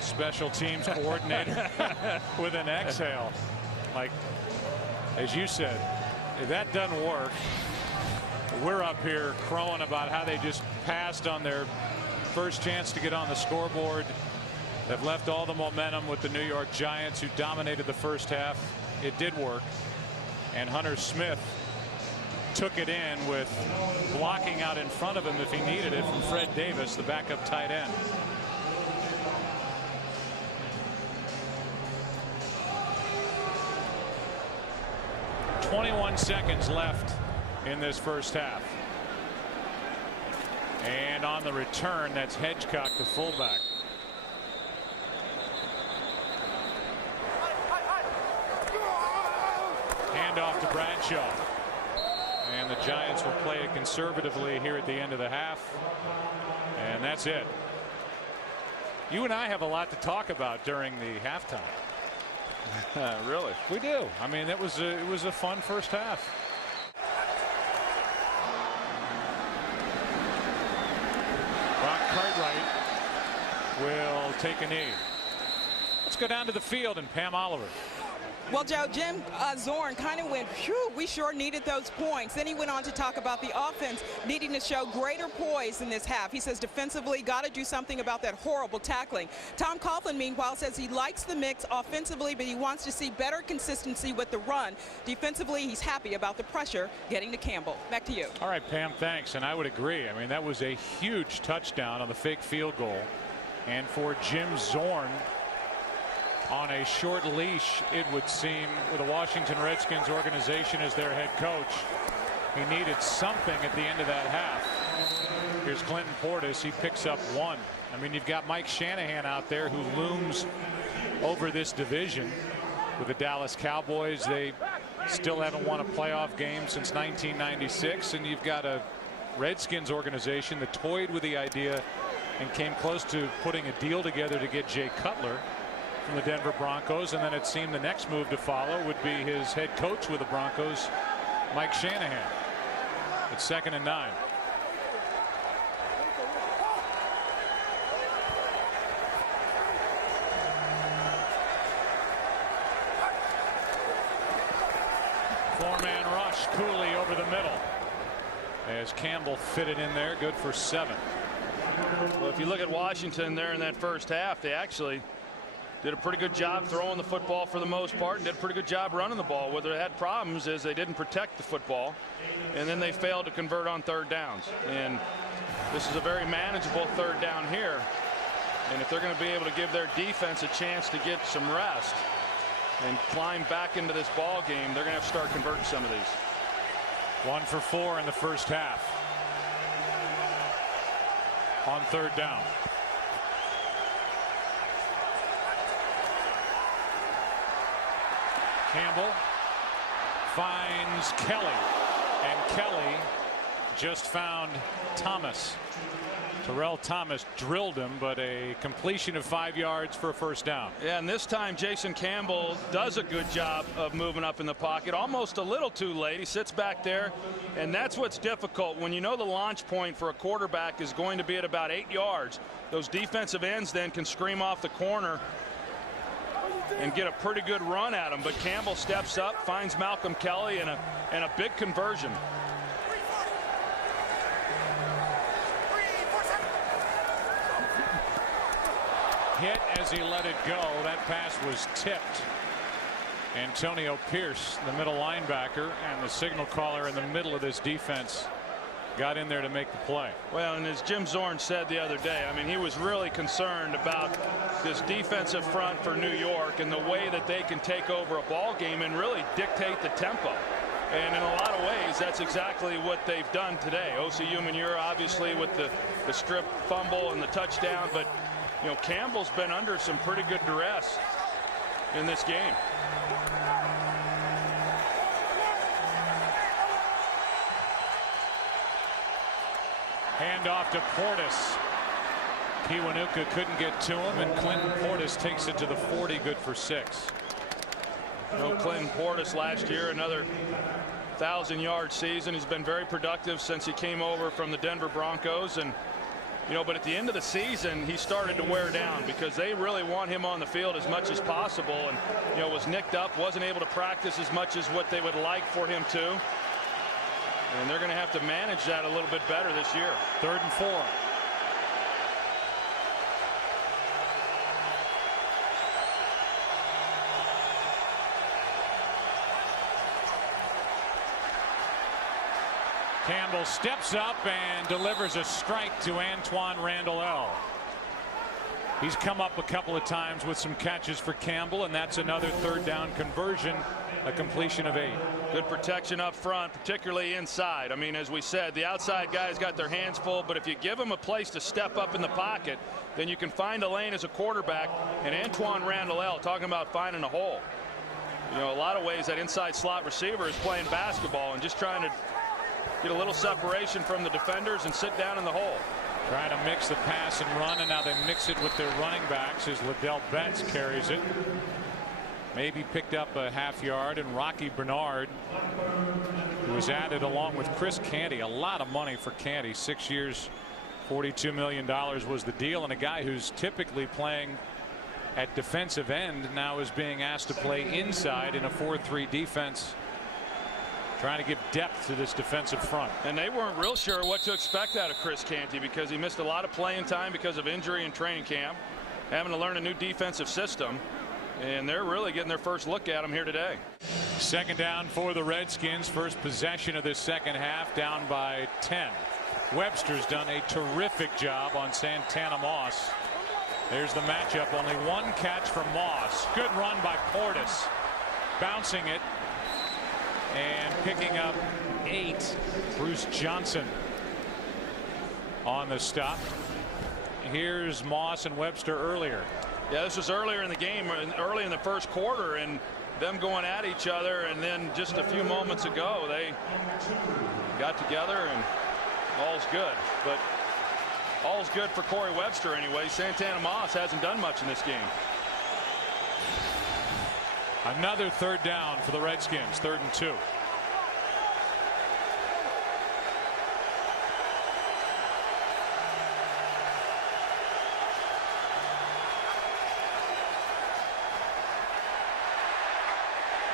special teams coordinator, with an exhale. Like, as you said, if that doesn't work, we're up here crowing about how they just passed on their first chance to get on the scoreboard. They've left all the momentum with the New York Giants, who dominated the first half. It did work. And Hunter Smith took it in with blocking out in front of him if he needed it from Fred Davis, the backup tight end. .21 seconds left in this first half. And on the return, that's Hedgecock, the fullback. Handoff to Bradshaw. And the Giants will play it conservatively here at the end of the half. And that's it. You and I have a lot to talk about during the halftime. Really? We do. I mean, it was a fun first half. Brock Cartwright will take a knee. Let's go down to the field and Pam Oliver. Well, Joe, Jim Zorn kind of went, phew, we sure needed those points. Then he went on to talk about the offense needing to show greater poise in this half. He says defensively, got to do something about that horrible tackling. Tom Coughlin, meanwhile, says he likes the mix offensively, but he wants to see better consistency with the run. Defensively, he's happy about the pressure getting to Campbell. Back to you. All right, Pam, thanks. And I would agree. I mean, that was a huge touchdown on the fake field goal. And for Jim Zorn, on a short leash, it would seem, with the Washington Redskins organization as their head coach, he needed something at the end of that half. Here's Clinton Portis. He picks up one. I mean, you've got Mike Shanahan out there who looms over this division with the Dallas Cowboys. They still haven't won a playoff game since 1996, and you've got a Redskins organization that toyed with the idea and came close to putting a deal together to get Jay Cutler from the Denver Broncos, and then it seemed the next move to follow would be his head coach with the Broncos, Mike Shanahan. It's 2nd and 9. Four-man rush, Cooley over the middle as Campbell fitted in there, good for 7. Well, if you look at Washington there in that first half, they actually did a pretty good job throwing the football for the most part, and did a pretty good job running the ball. Where they had problems is they didn't protect the football, and then they failed to convert on third downs. And this is a very manageable third down here. And if they're going to be able to give their defense a chance to get some rest and climb back into this ball game, they're going to have to start converting some of these. 1 for 4 in the first half. On third down. Campbell finds Kelly, and Kelly just found Thomas. Terrell Thomas drilled him, but a completion of 5 yards for a first down. Yeah, and this time Jason Campbell does a good job of moving up in the pocket, almost a little too late. He sits back there, and that's what's difficult when you know the launch point for a quarterback is going to be at about 8 yards. Those defensive ends then can scream off the corner and get a pretty good run at him. But Campbell steps up, finds Malcolm Kelly, and a big conversion. Hit as he let it go. That pass was tipped. Antonio Pierce, the middle linebacker, and the signal caller in the middle of this defense, got in there to make the play. Well, and as Jim Zorn said the other day, I mean, he was really concerned about this defensive front for New York and the way that they can take over a ball game and really dictate the tempo. And in a lot of ways, that's exactly what they've done today. Osi Umenyiora obviously with the strip fumble and the touchdown, but you know, Campbell's been under some pretty good duress in this game. Hand off to Portis. Kiwanuka couldn't get to him, and Clinton Portis takes it to the 40, good for 6. You know, Clinton Portis last year, another 1,000-yard season. He's been very productive since he came over from the Denver Broncos. And you know, but at the end of the season, he started to wear down because they really want him on the field as much as possible. And, you know, was nicked up, wasn't able to practice as much as what they would like for him to. And they're going to have to manage that a little bit better this year. 3rd and 4. Campbell steps up and delivers a strike to Antoine Randall. He's come up a couple of times with some catches for Campbell, and that's another third down conversion, a completion of 8. Good protection up front, particularly inside. I mean, as we said, the outside guys got their hands full, but if you give them a place to step up in the pocket, then you can find a lane as a quarterback. And Antoine Randall, talking about finding a hole. You know, a lot of ways that inside slot receiver is playing basketball and just trying to get a little separation from the defenders and sit down in the hole. Trying to mix the pass and run, and now they mix it with their running backs as Liddell Betts carries it. Maybe picked up a half yard, and Rocky Bernard, who was added along with Chris Canty. A lot of money for Canty. 6 years, $42 million was the deal, and a guy who's typically playing at defensive end now is being asked to play inside in a 4-3 defense, trying to give depth to this defensive front. And they weren't real sure what to expect out of Chris Canty because he missed a lot of playing time because of injury in training camp, having to learn a new defensive system, and they're really getting their first look at him here today. 2nd down for the Redskins. First possession of this second half, down by 10. Webster's done a terrific job on Santana Moss. There's the matchup. Only one catch for Moss. Good run by Portis, bouncing it and picking up 8. Bruce Johnson on the stop. Here's Moss and Webster earlier. Yeah, this was earlier in the game, early in the first quarter, and them going at each other, and then just a few moments ago they got together and all's good. But all's good for Corey Webster anyway. Santana Moss hasn't done much in this game. Another third down for the Redskins. 3rd and 2.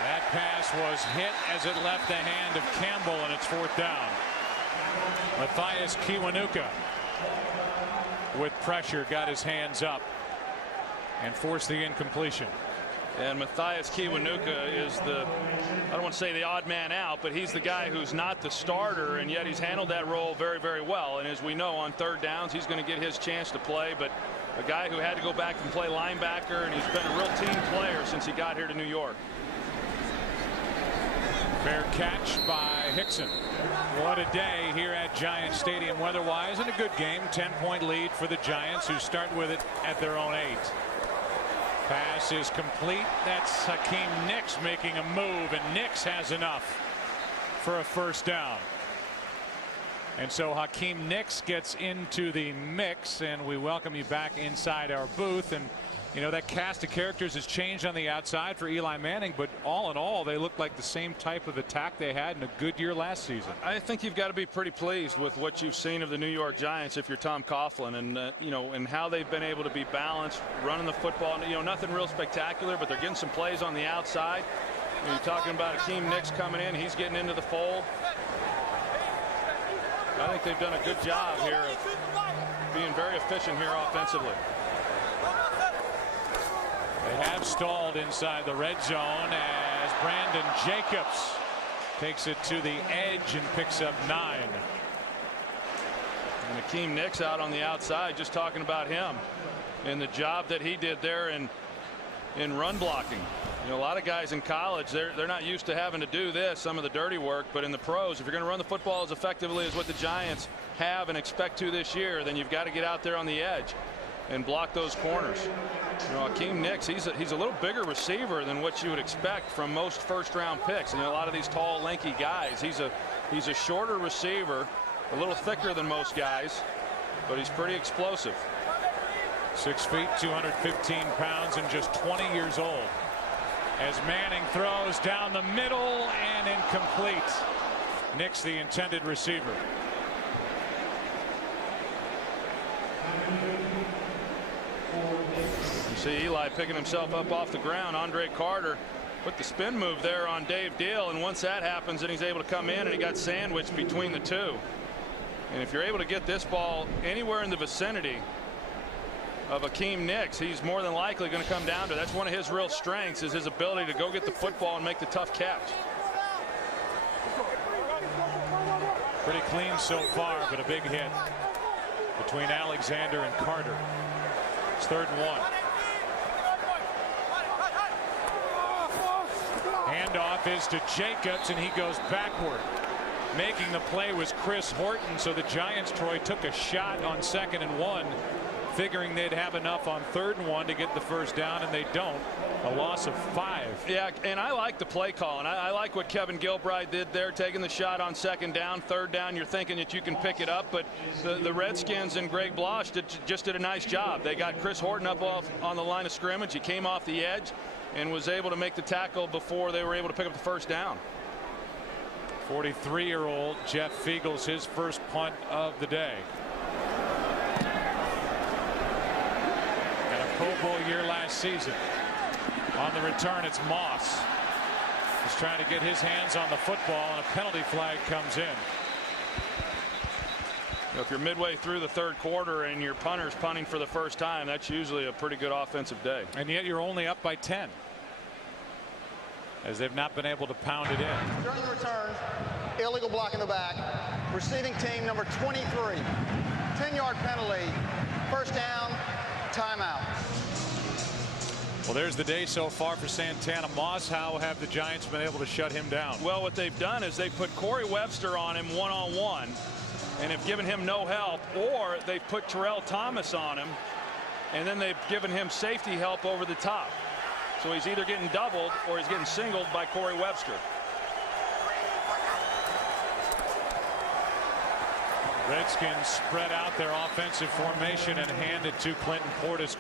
That pass was hit as it left the hand of Campbell, and it's 4th down. Matthias Kiwanuka with pressure got his hands up and forced the incompletion. And Matthias Kiwanuka is the, I don't want to say the odd man out, but he's the guy who's not the starter, and yet he's handled that role very, very well. And as we know, on third downs, he's going to get his chance to play. But a guy who had to go back and play linebacker, and he's been a real team player since he got here to New York. Fair catch by Hickson. What a day here at Giant Stadium weather-wise, and a good game. 10-point lead for the Giants, who start with it at their own 8. Pass is complete. That's Hakeem Nicks making a move, and Nicks has enough for a first down. And so Hakeem Nicks gets into the mix, and we welcome you back inside our booth. And you know, that cast of characters has changed on the outside for Eli Manning, but all in all, they look like the same type of attack they had in a good year last season. I think you've got to be pretty pleased with what you've seen of the New York Giants if you're Tom Coughlin, and you know, and how they've been able to be balanced, running the football. You know, nothing real spectacular, but they're getting some plays on the outside. You know, you're talking about Hakeem Nicks coming in, he's getting into the fold. I think they've done a good job here of being very efficient here offensively. They have stalled inside the red zone as Brandon Jacobs takes it to the edge and picks up 9. And Hakeem Nicks out on the outside, just talking about him and the job that he did there in run blocking. You know, a lot of guys in college, they're not used to having to do this, some of the dirty work, but in the pros, if you're going to run the football as effectively as what the Giants have and expect to this year, then you've got to get out there on the edge and block those corners. You know, Hakeem Nicks, he's a little bigger receiver than what you would expect from most first-round picks. And a lot of these tall, lanky guys, he's a shorter receiver, a little thicker than most guys, but he's pretty explosive. 6 feet, 215 pounds, and just 20 years old. As Manning throws down the middle and incomplete. Nicks, the intended receiver. You see Eli picking himself up off the ground. Andre Carter put the spin move there on Dave Deal, and once that happens, then he's able to come in, and he got sandwiched between the two. And if you're able to get this ball anywhere in the vicinity of Hakeem Nicks, he's more than likely going to come down to. That's one of his real strengths, is his ability to go get the football and make the tough catch. Pretty clean so far, but a big hit between Alexander and Carter. It's 3rd and 1. Handoff is to Jacobs, and he goes backward. Making the play was Chris Horton, so the Giants, Troy, took a shot on 2nd and 1, figuring they'd have enough on 3rd and 1 to get the first down, and they don't. A loss of 5. Yeah, and I like the play call, and I like what Kevin Gilbride did there, taking the shot on 2nd down. 3rd down, you're thinking that you can pick it up, but the Redskins and Greg Blosch just did a nice job. They got Chris Horton up off on the line of scrimmage. He came off the edge and was able to make the tackle before they were able to pick up the first down. 43-year-old Jeff Fiegels, his first punt of the day. Had a Pro Bowl year last season. On the return, it's Moss. He's trying to get his hands on the football, and a penalty flag comes in. You know, if you're midway through the 3rd quarter and your punter's punting for the first time, that's usually a pretty good offensive day. And yet you're only up by 10, as they've not been able to pound it in. During the return, illegal block in the back. Receiving team number 23. 10-yard penalty. First down, timeout. Well, there's the day so far for Santana Moss. How have the Giants been able to shut him down? Well, what they've done is they put Corey Webster on him one-on-one and have given him no help, or they've put Terrell Thomas on him, and then they've given him safety help over the top. So he's either getting doubled or he's getting singled by Corey Webster. Redskins spread out their offensive formation and hand it to Clinton Portis.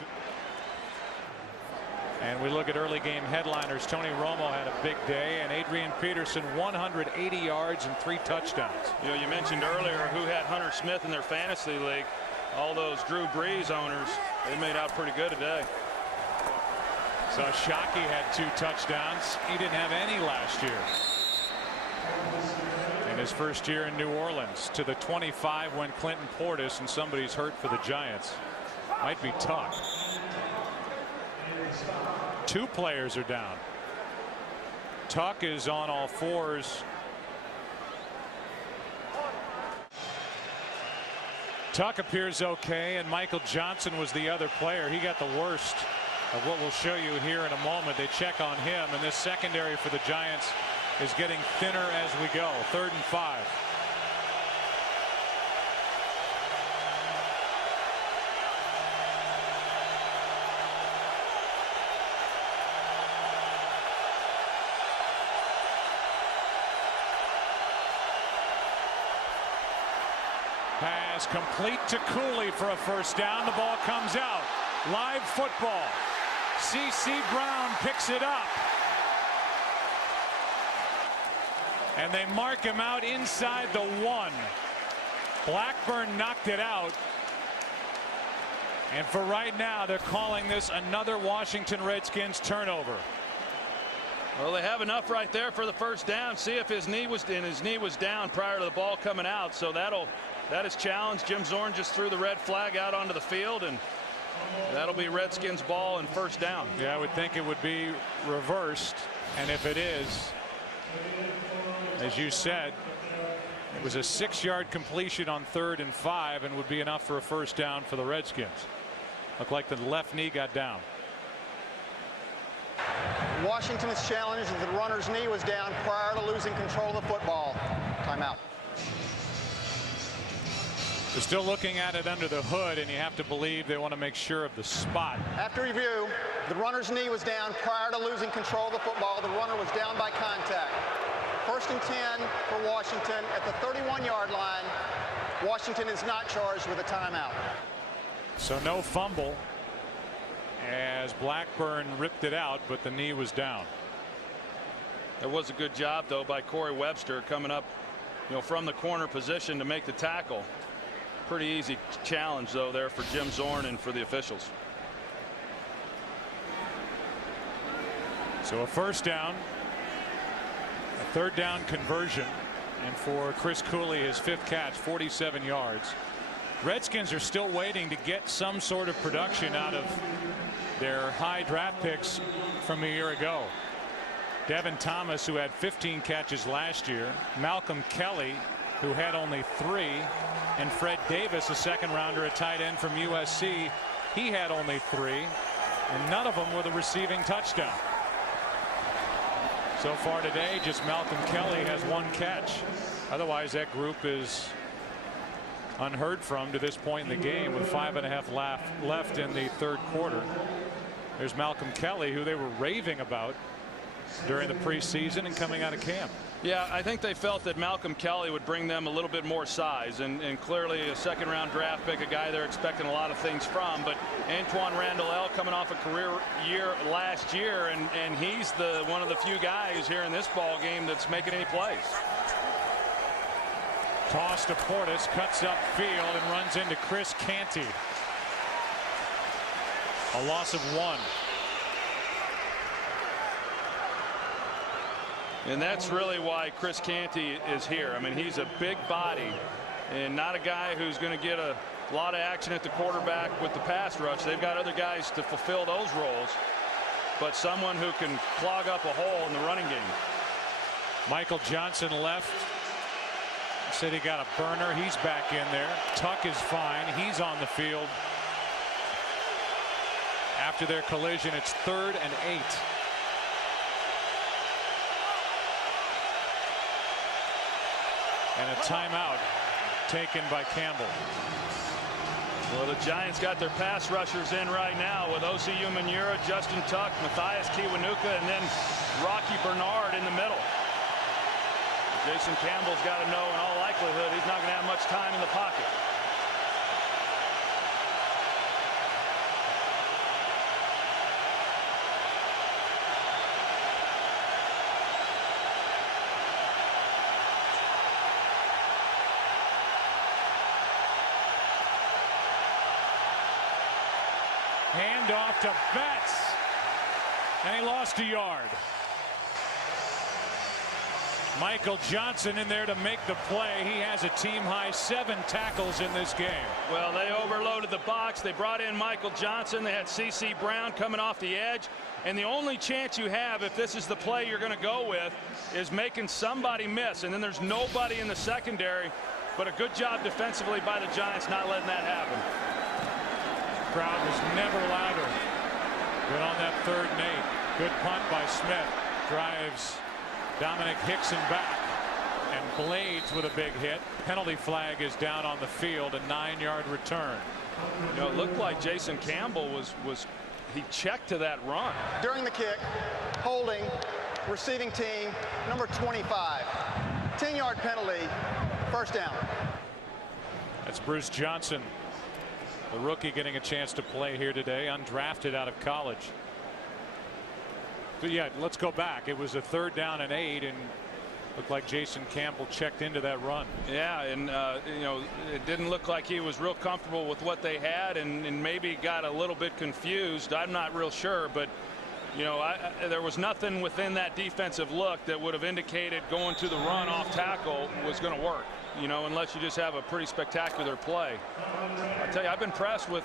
And we look at early game headliners. Tony Romo had a big day, and Adrian Peterson 180 yards and 3 touchdowns. You know, you mentioned earlier who had Hunter Smith in their fantasy league. All those Drew Brees owners, they made out pretty good today. So Shockey had 2 touchdowns. He didn't have any last year. in his first year in New Orleans. To the 25 when Clinton Portis, and somebody's hurt for the Giants. Might be Tuck. 2 players are down. Tuck is on all fours. Tuck appears okay, and Michael Johnson was the other player. He got the worst of what we'll show you here in a moment. They check on him, and this secondary for the Giants is getting thinner as we go. 3rd and 5. Pass complete to Cooley for a first down. The ball comes out. Live football. C.C. Brown picks it up. And they mark him out inside the 1. Blackburn knocked it out. And for right now, they're calling this another Washington Redskins turnover. Well, they have enough right there for the first down. See if his knee was down prior to the ball coming out. So that is challenged. Jim Zorn just threw the red flag out onto the field, and that'll be Redskins ball and first down. Yeah, I would think it would be reversed, and if it is, as you said, it was a 6-yard completion on 3rd and 5 and would be enough for a first down for the Redskins. Looked like the left knee got down. Washington is challenged as the runner's knee was down prior to losing control of the football. Timeout. They're still looking at it under the hood, and you have to believe they want to make sure of the spot. After review, the runner's knee was down prior to losing control of the football. The runner was down by contact. 1st and 10 for Washington at the 31-yard line. Washington is not charged with a timeout. So no fumble as Blackburn ripped it out, but the knee was down. It was a good job, though, by Corey Webster coming up, from the corner position to make the tackle. Pretty easy challenge, though, there for Jim Zorn and for the officials. So a first down, a 3rd down conversion, and for Chris Cooley, his 5th catch, 47 yards. Redskins are still waiting to get some sort of production out of their high draft picks from a year ago. Devin Thomas, who had 15 catches last year, Malcolm Kelly, who had only 3, and Fred Davis, a 2nd rounder, a tight end from USC, he had only 3, and none of them with a receiving touchdown. So far today, just Malcolm Kelly has 1 catch. Otherwise, that group is unheard from to this point in the game, with 5.5 left in the 3rd quarter. There's Malcolm Kelly, who they were raving about during the preseason and coming out of camp. Yeah, I think they felt that Malcolm Kelly would bring them a little bit more size, and clearly a 2nd-round draft pick, a guy they're expecting a lot of things from. But Antoine Randall coming off a career year last year, and he's one of the few guys here in this ball game that's making any plays. Toss to Portis, cuts up field and runs into Chris Canty. A loss of 1. And that's really why Chris Canty is here. I mean, he's a big body and not a guy who's going to get a lot of action at the quarterback with the pass rush. They've got other guys to fulfill those roles, but someone who can clog up a hole in the running game. Michael Johnson left. Said he got a burner. He's back in there. Tuck is fine. He's on the field. After their collision, it's 3rd and 8. And a timeout taken by Campbell. Well, the Giants got their pass rushers in right now with Osi Umenyiora, Justin Tuck, Matthias Kiwanuka, and then Rocky Bernard in the middle. Jason Campbell's got to know, in all likelihood, he's not going to have much time in the pocket. Handoff to Betts, and he lost a yard. Michael Johnson in there to make the play. He has a team-high 7 tackles in this game. Well, they overloaded the box. They brought in Michael Johnson. They had C.C. Brown coming off the edge. And the only chance you have, if this is the play you're going to go with, is making somebody miss. And then there's nobody in the secondary. But a good job defensively by the Giants not letting that happen. Crowd was never louder. Good on that 3rd and 8. Good punt by Smith. Drives Dominic Hickson back. And Blades with a big hit. Penalty flag is down on the field. A 9-yard return. You know, it looked like Jason Campbell he checked to that run. During the kick, holding, receiving team, number 25. 10-yard penalty, 1st down. That's Bruce Johnson, the rookie, getting a chance to play here today, undrafted out of college. But yeah, let's go back. It was a 3rd down and 8, and looked like Jason Campbell checked into that run. Yeah, and you know, it didn't look like he was real comfortable with what they had, and maybe got a little bit confused. I'm not real sure, but you know, there was nothing within that defensive look that would have indicated going to the run off tackle was going to work. You know, unless you just have a pretty spectacular play. I tell you, I've been impressed with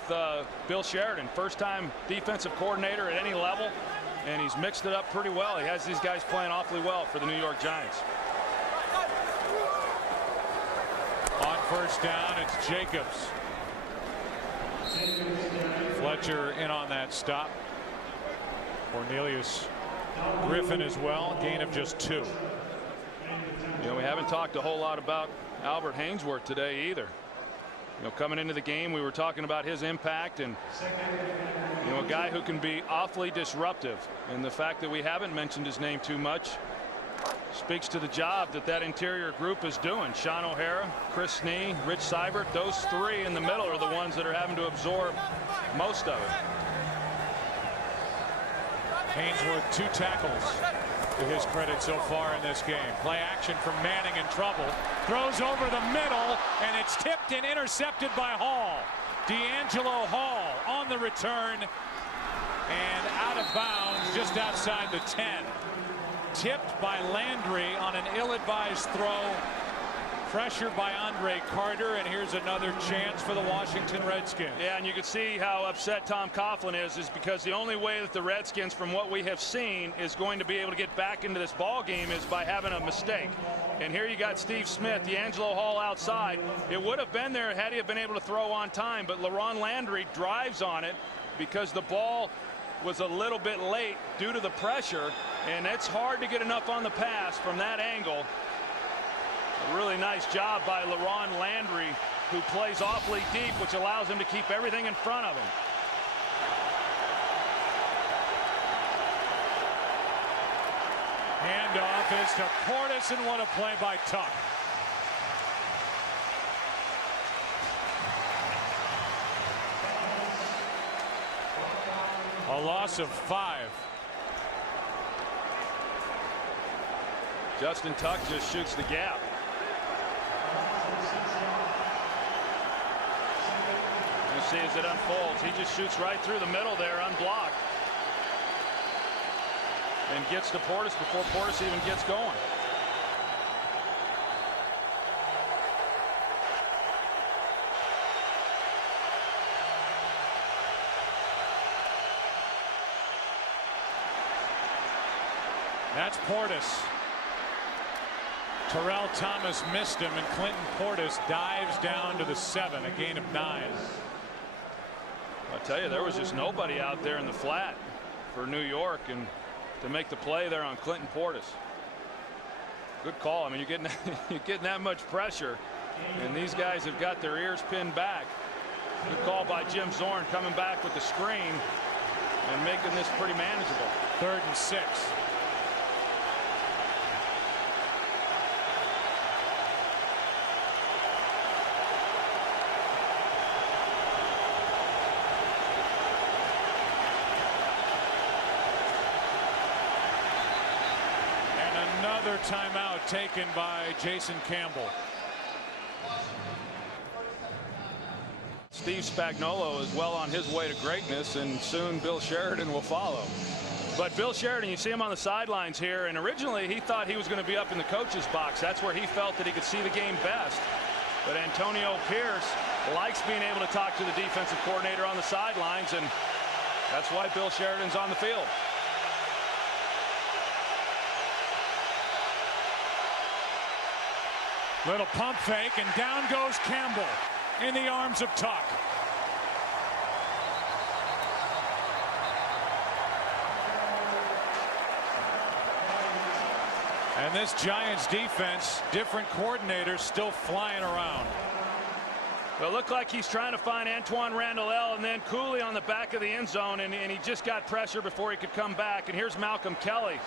Bill Sheridan, 1st-time defensive coordinator at any level, and he's mixed it up pretty well. He has these guys playing awfully well for the New York Giants. On 1st down, it's Jacobs. Fletcher in on that stop. Cornelius Griffin as well. Gain of just 2. You know, we haven't talked a whole lot about Albert Hainsworth today either. You know, coming into the game, we were talking about his impact, and you know, a guy who can be awfully disruptive. And the fact that we haven't mentioned his name too much speaks to the job that interior group is doing. Sean O'Hara, Chris Snee, Rich Seibert, those 3 in the middle are the ones that are having to absorb most of it. Hainsworth 2 tackles to his credit so far in this game. Play action from Manning in trouble. Throws over the middle, and it's tipped and intercepted by Hall. D'Angelo Hall on the return and out of bounds just outside the 10. Tipped by Landry on an ill-advised throw. Pressure by Andre Carter, and here's another chance for the Washington Redskins. Yeah, and you can see how upset Tom Coughlin is because the only way that the Redskins, from what we have seen, is going to be able to get back into this ball game is by having a mistake. And here you got Steve Smith, D'Angelo Hall outside. It would have been there had he been able to throw on time, but LaRon Landry drives on it because the ball was a little bit late due to the pressure, and it's hard to get enough on the pass from that angle. A really nice job by LaRon Landry, who plays awfully deep, which allows him to keep everything in front of him. Handoff is to Portis, and what a play by Tuck. A loss of 5. Justin Tuck just shoots the gap. You see as it unfolds, he just shoots right through the middle there, unblocked, and gets to Portis before Portis even gets going. That's Portis. Terrell Thomas missed him, and Clinton Portis dives down to the 7, a gain of 9. I tell you, there was just nobody out there in the flat for New York, and to make the play there on Clinton Portis. Good call. I mean, you're getting that much pressure, and these guys have got their ears pinned back. Good call by Jim Zorn, coming back with the screen and making this pretty manageable. 3rd and 6. Another timeout taken by Jason Campbell. Steve Spagnuolo is well on his way to greatness, and soon Bill Sheridan will follow. But Bill Sheridan, you see him on the sidelines here, and originally he thought he was going to be up in the coach's box. That's where he felt that he could see the game best. But Antonio Pierce likes being able to talk to the defensive coordinator on the sidelines, and that's why Bill Sheridan's on the field. Little pump fake, and down goes Campbell in the arms of Tuck. And this Giants defense, different coordinators still flying around. Well, it looked like he's trying to find Antoine Randall and then Cooley on the back of the end zone, and he just got pressure before he could come back. And here's Malcolm Kelly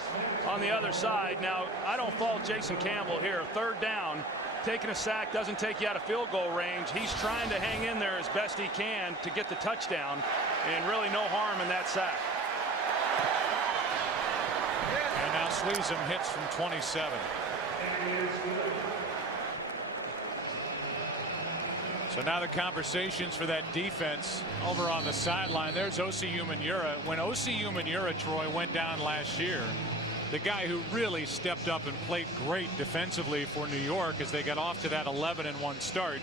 on the other side. Now, I don't fault Jason Campbell here. Third down, taking a sack doesn't take you out of field goal range. He's trying to hang in there as best he can to get the touchdown, and really no harm in that sack. And now Sleezem hits from 27. So now the conversations for that defense over on the sideline. There's Osi Umenyiora. When Osi Umenyiora, Troy, went down last year, the guy who really stepped up and played great defensively for New York as they got off to that 11-1 start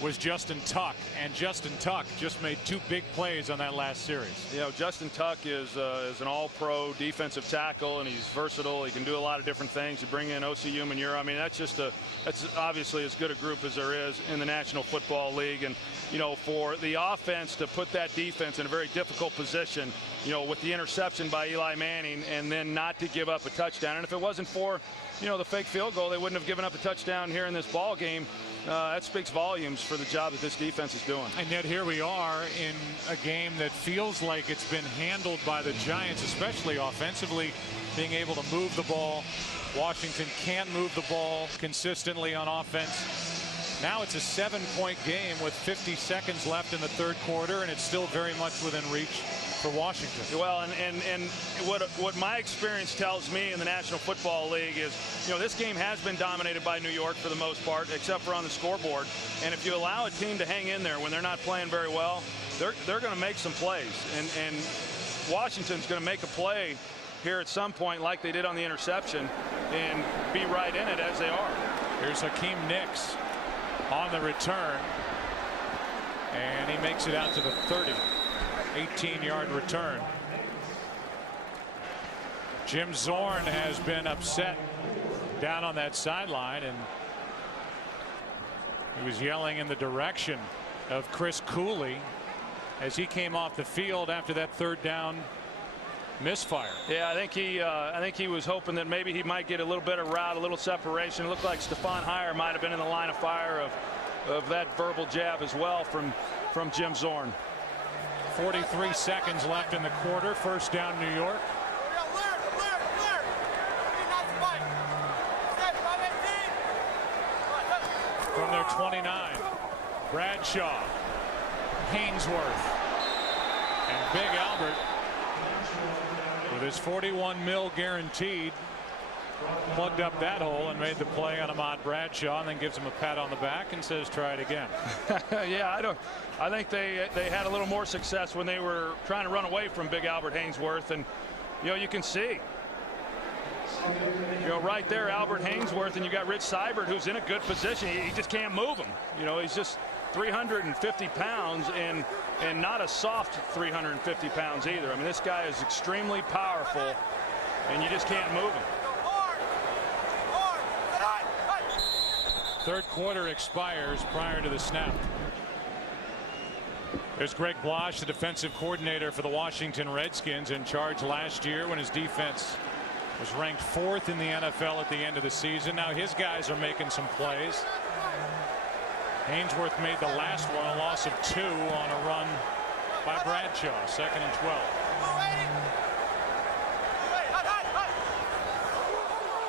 was Justin Tuck, and Justin Tuck just made 2 big plays on that last series. You know, Justin Tuck is an all-pro defensive tackle, and he's versatile. He can do a lot of different things. You bring in Osi Umenyiora. I mean, that's obviously as good a group as there is in the National Football League. And you know, for the offense to put that defense in a very difficult position, you know, with the interception by Eli Manning, and then not to give up a touchdown. And if it wasn't for, you know, the fake field goal, they wouldn't have given up a touchdown here in this ball game. That speaks volumes for the job that this defense is doing. And yet here we are in a game that feels like it's been handled by the Giants, especially offensively, being able to move the ball. Washington can't move the ball consistently on offense. Now it's a 7-point game with 50 seconds left in the third quarter, and it's still very much within reach for Washington. Well, and what my experience tells me in the National Football League is, you know, this game has been dominated by New York for the most part, except for on the scoreboard. And if you allow a team to hang in there when they're not playing very well, they're going to make some plays. And Washington's going to make a play here at some point, like they did on the interception, and be right in it as they are. Here's Hakeem Nicks on the return, and he makes it out to the 30. 18-yard return. Jim Zorn has been upset down on that sideline, and he was yelling in the direction of Chris Cooley as he came off the field after that third down misfire. Yeah, I think he was hoping that maybe he might get a little bit of route, a little separation. It looked like Stephon Heyer might have been in the line of fire of that verbal jab as well from Jim Zorn. 43 seconds left in the quarter. First down, New York. From their 29, Bradshaw, Hainsworth, and Big Albert with his $41 million guaranteed plugged up that hole and made the play on Ahmad Bradshaw, and then gives him a pat on the back and says try it again. Yeah, I think they had a little more success when they were trying to run away from Big Albert Hainsworth. And you know, you can see, you know, right there Albert Hainsworth, and you got Rich Seibert, who's in a good position. He just can't move him. You know, he's just 350 pounds and not a soft 350 pounds either. I mean, this guy is extremely powerful, and you just can't move him. Third quarter expires prior to the snap. There's Greg Blasch, the defensive coordinator for the Washington Redskins, in charge last year when his defense was ranked 4th in the NFL at the end of the season. Now his guys are making some plays. Hainsworth made the last one, a loss of 2 on a run by Bradshaw, 2nd and 12.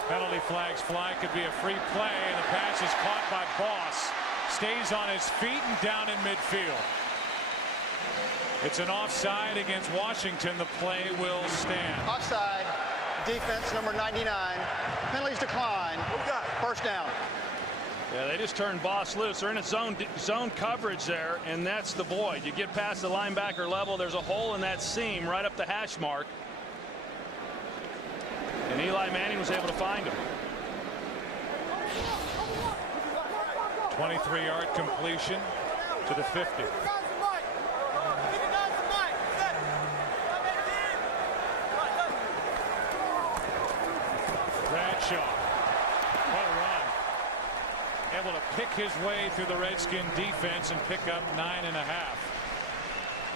Penalty flags fly, could be a free play, and the pass is caught by Boss. Stays on his feet and down in midfield. It's an offside against Washington. The play will stand. Offside. Defense number 99. Penalties decline. First down. Yeah, they just turned Boss loose. They're in a zone coverage there, and that's the void. You get past the linebacker level, there's a hole in that seam right up the hash mark. Eli Manning was able to find him. 23-yard completion to the 50. Bradshaw, what a run. Able to pick his way through the Redskin defense and pick up 9.5.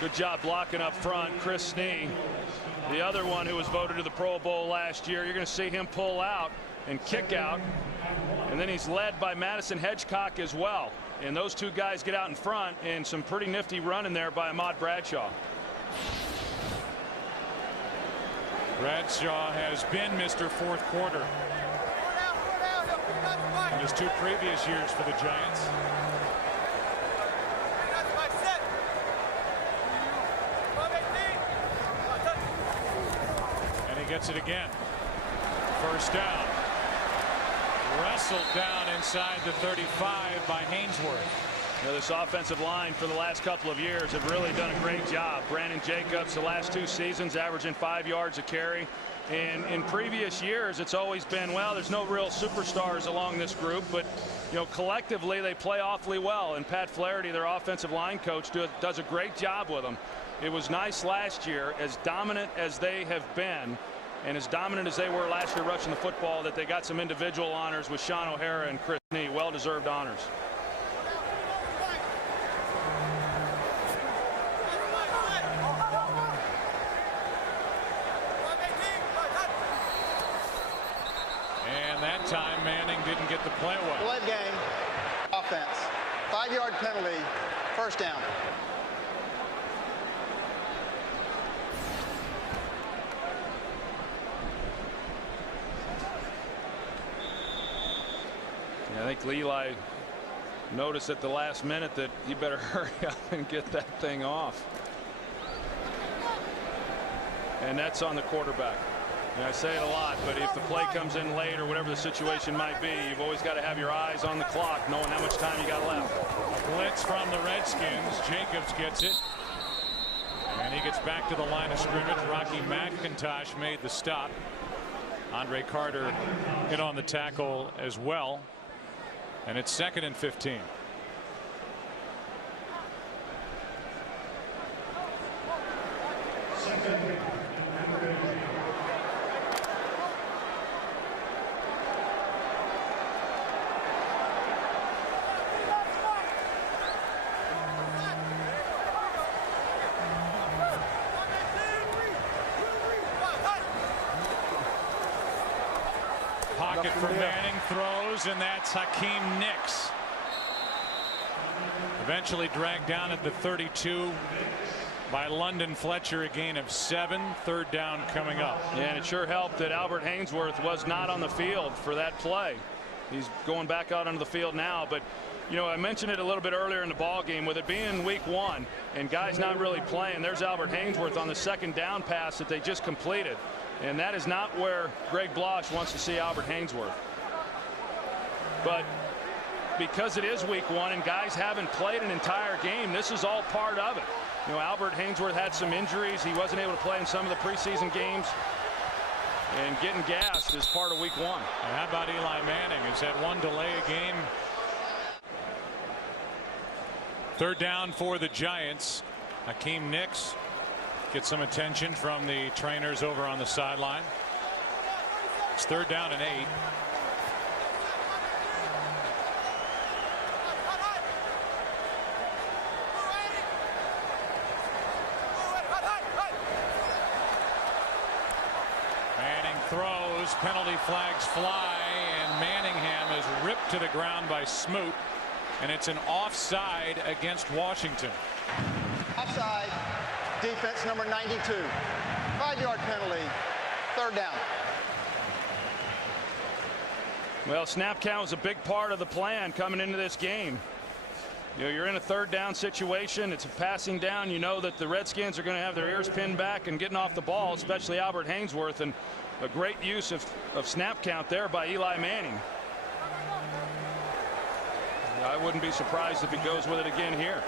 Good job blocking up front. Chris Snee, the other one who was voted to the Pro Bowl last year. You're going to see him pull out and kick out. And then he's led by Madison Hedgecock as well. And those two guys get out in front, and some pretty nifty running there by Ahmad Bradshaw. Bradshaw has been Mr. Fourth Quarter in his 2 previous years for the Giants. And he gets it again. First down. Wrestled down inside the 35 by Hainsworth. You know, this offensive line for the last couple of years have really done a great job. Brandon Jacobs, the last 2 seasons, averaging 5 yards a carry. And in previous years, it's always been, well, there's no real superstars along this group, but, you know, collectively they play awfully well. And Pat Flaherty, their offensive line coach, does a great job with them. It was nice last year, as dominant as they have been, and as dominant as they were last year rushing the football, that they got some individual honors with Sean O'Hara and Chris Snee. Well-deserved honors. And that time Manning didn't get the play away. Blood game. Offense. 5-yard penalty. First down. I think Eli noticed at the last minute that he better hurry up and get that thing off. And that's on the quarterback. And I say it a lot, but if the play comes in late or whatever the situation might be, you've always got to have your eyes on the clock, knowing how much time you got left. Blitz from the Redskins. Jacobs gets it. And he gets back to the line of scrimmage. Rocky McIntosh made the stop. Andre Carter hit on the tackle as well. And it's 2nd and 15. Pocket for Manning, throws, and that's Hakeem Nicks. Eventually dragged down at the 32 by London Fletcher, a gain of 7. 3rd down coming up. Yeah, and it sure helped that Albert Hainsworth was not on the field for that play. He's going back out onto the field now, but you know, I mentioned it a little bit earlier in the ball game, with it being week 1 and guys not really playing. There's Albert Hainsworth on the 2nd down pass that they just completed. And that is not where Greg Blosch wants to see Albert Hainsworth. But because it is week 1 and guys haven't played an entire game, this is all part of it. You know, Albert Hainsworth had some injuries. He wasn't able to play in some of the preseason games. And getting gassed is part of week 1. And how about Eli Manning? Has had 1 delay a game. 3rd down for the Giants. Hakeem Nicks gets some attention from the trainers over on the sideline. It's 3rd down and 8. Manning throws, penalty flags fly, and Manningham is ripped to the ground by Smoot, and it's an offside against Washington. Offside. Defense number 92. 5-yard penalty. 3rd down. Well, snap count was a big part of the plan coming into this game. You know, you're in a 3rd down situation. It's a passing down. You know that the Redskins are going to have their ears pinned back and getting off the ball, especially Albert Hainsworth, and a great use of snap count there by Eli Manning. I wouldn't be surprised if he goes with it again here.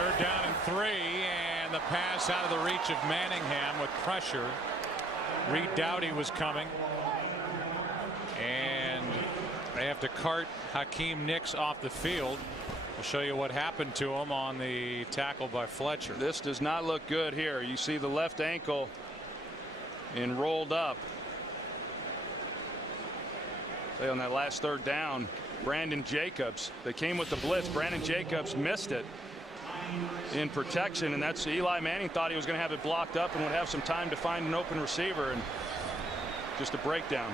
Third down and 3, and the pass out of the reach of Manningham with pressure. Reed Doughty was coming, and they have to cart Hakeem Nicks off the field. We'll show you what happened to him on the tackle by Fletcher. This does not look good here. You see the left ankle and rolled up. Say on that last third down, Brandon Jacobs, they came with the blitz. Brandon Jacobs missed it in protection, and that's Eli Manning thought he was going to have it blocked up and would have some time to find an open receiver, and just a breakdown.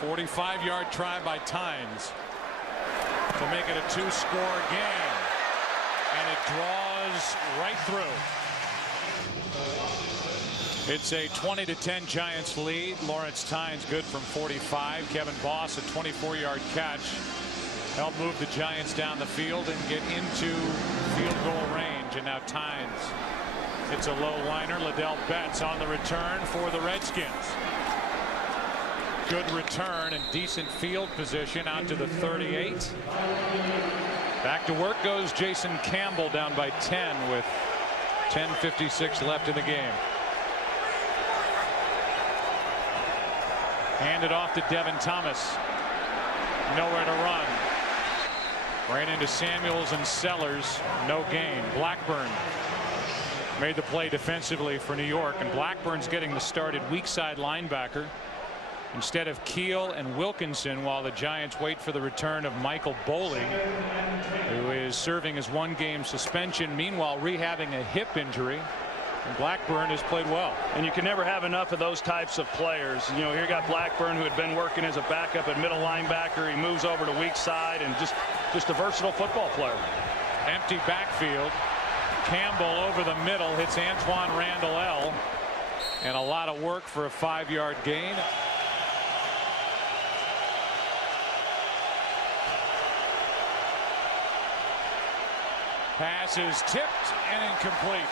45-yard try by Tynes to make it a 2-score game, and it draws right through. It's a 20-10 Giants lead. Lawrence Tynes good from 45. Kevin Boss, a 24-yard catch, helped move the Giants down the field and get into field goal range. And now Tynes, it's a low liner. Liddell Betts on the return for the Redskins. Good return and decent field position out to the 38. Back to work goes Jason Campbell, down by 10 with 10:56 left in the game. Handed off to Devin Thomas. Nowhere to run. Ran into Samuels and Sellers. No gain. Blackburn made the play defensively for New York, and Blackburn's getting the start at weak side linebacker instead of Keel and Wilkinson, while the Giants wait for the return of Michael Boley, who is serving his 1-game suspension, meanwhile rehabbing a hip injury. And Blackburn has played well. And you can never have enough of those types of players. You know, here you got Blackburn, who had been working as a backup at middle linebacker. He moves over to weak side, and just a versatile football player. Empty backfield. Campbell over the middle hits Antoine Randall L. And a lot of work for a 5-yard gain. Pass is tipped and incomplete.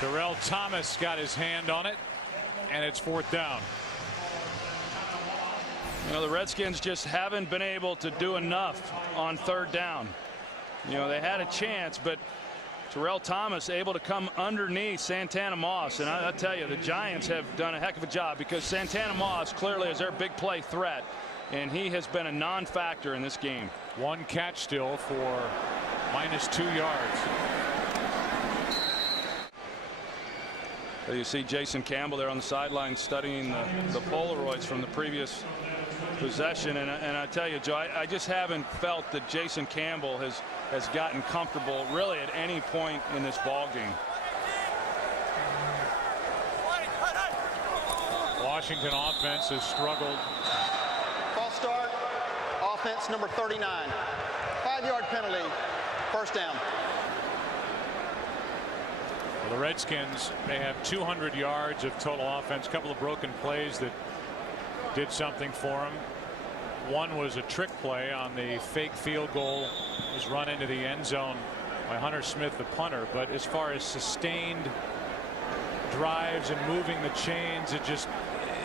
Terrell Thomas got his hand on it, and it's 4th down. You know, the Redskins just haven't been able to do enough on 3rd down. You know, they had a chance, but Terrell Thomas able to come underneath Santana Moss, and I tell you, the Giants have done a heck of a job, because Santana Moss clearly is their big play threat, and he has been a non-factor in this game. 1 catch still for -2 yards. You see Jason Campbell there on the sideline studying the Polaroids from the previous possession, and I tell you, Joe, I just haven't felt that Jason Campbell has gotten comfortable really at any point in this ball game. Washington offense has struggled. False start. Offense number 39. 5-yard penalty. 1st down. For the Redskins, they have 200 yards of total offense. A couple of broken plays that did something for them. One was a trick play on the fake field goal. It was run into the end zone by Hunter Smith, the punter. But as far as sustained drives and moving the chains, it just,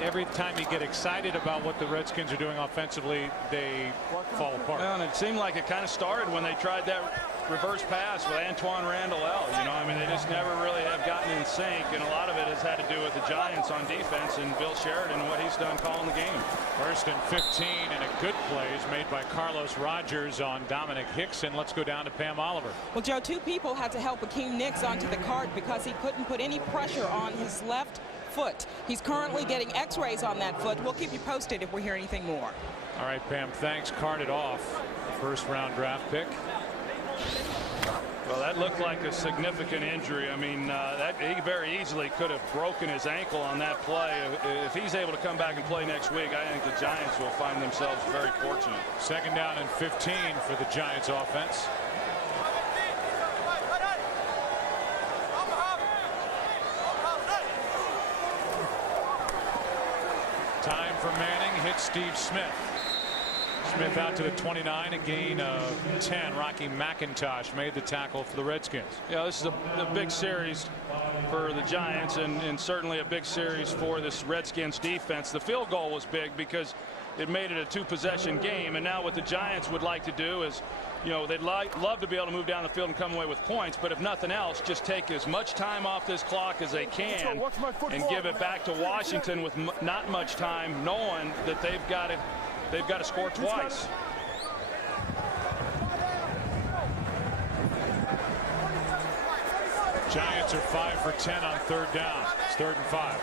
every time you get excited about what the Redskins are doing offensively, they fall apart. Well, and it seemed like it kind of started when they tried that reverse pass with Antoine Randall L. You know, I mean, they just never really have gotten in sync, and a lot of it has had to do with the Giants on defense and Bill Sheridan and what he's done calling the game. 1st and 15, and a good play is made by Carlos Rogers on Dominic Hickson. Let's go down to Pam Oliver. Well, Joe, 2 people had to help Hakeem Nicks onto the cart because he couldn't put any pressure on his left foot. He's currently getting x-rays on that foot. We'll keep you posted if we hear anything more. All right, Pam, thanks. Carted off, first-round draft pick. Well, that looked like a significant injury. I mean, that he very easily could have broken his ankle on that play. If he's able to come back and play next week, I think the Giants will find themselves very fortunate. 2nd down and 15 for the Giants offense. Time for Manning, hits Steve Smith. Smith out to the 29, a gain of 10. Rocky McIntosh made the tackle for the Redskins. Yeah, this is a big series for the Giants, and certainly a big series for this Redskins defense. The field goal was big because it made it a 2-possession game. And now what the Giants would like to do is, you know, they'd love to be able to move down the field and come away with points, but if nothing else, just take as much time off this clock as they can and give it back to Washington with not much time, knowing that they've got to score twice. Giants are 5 for 10 on 3rd down. It's 3rd and 5.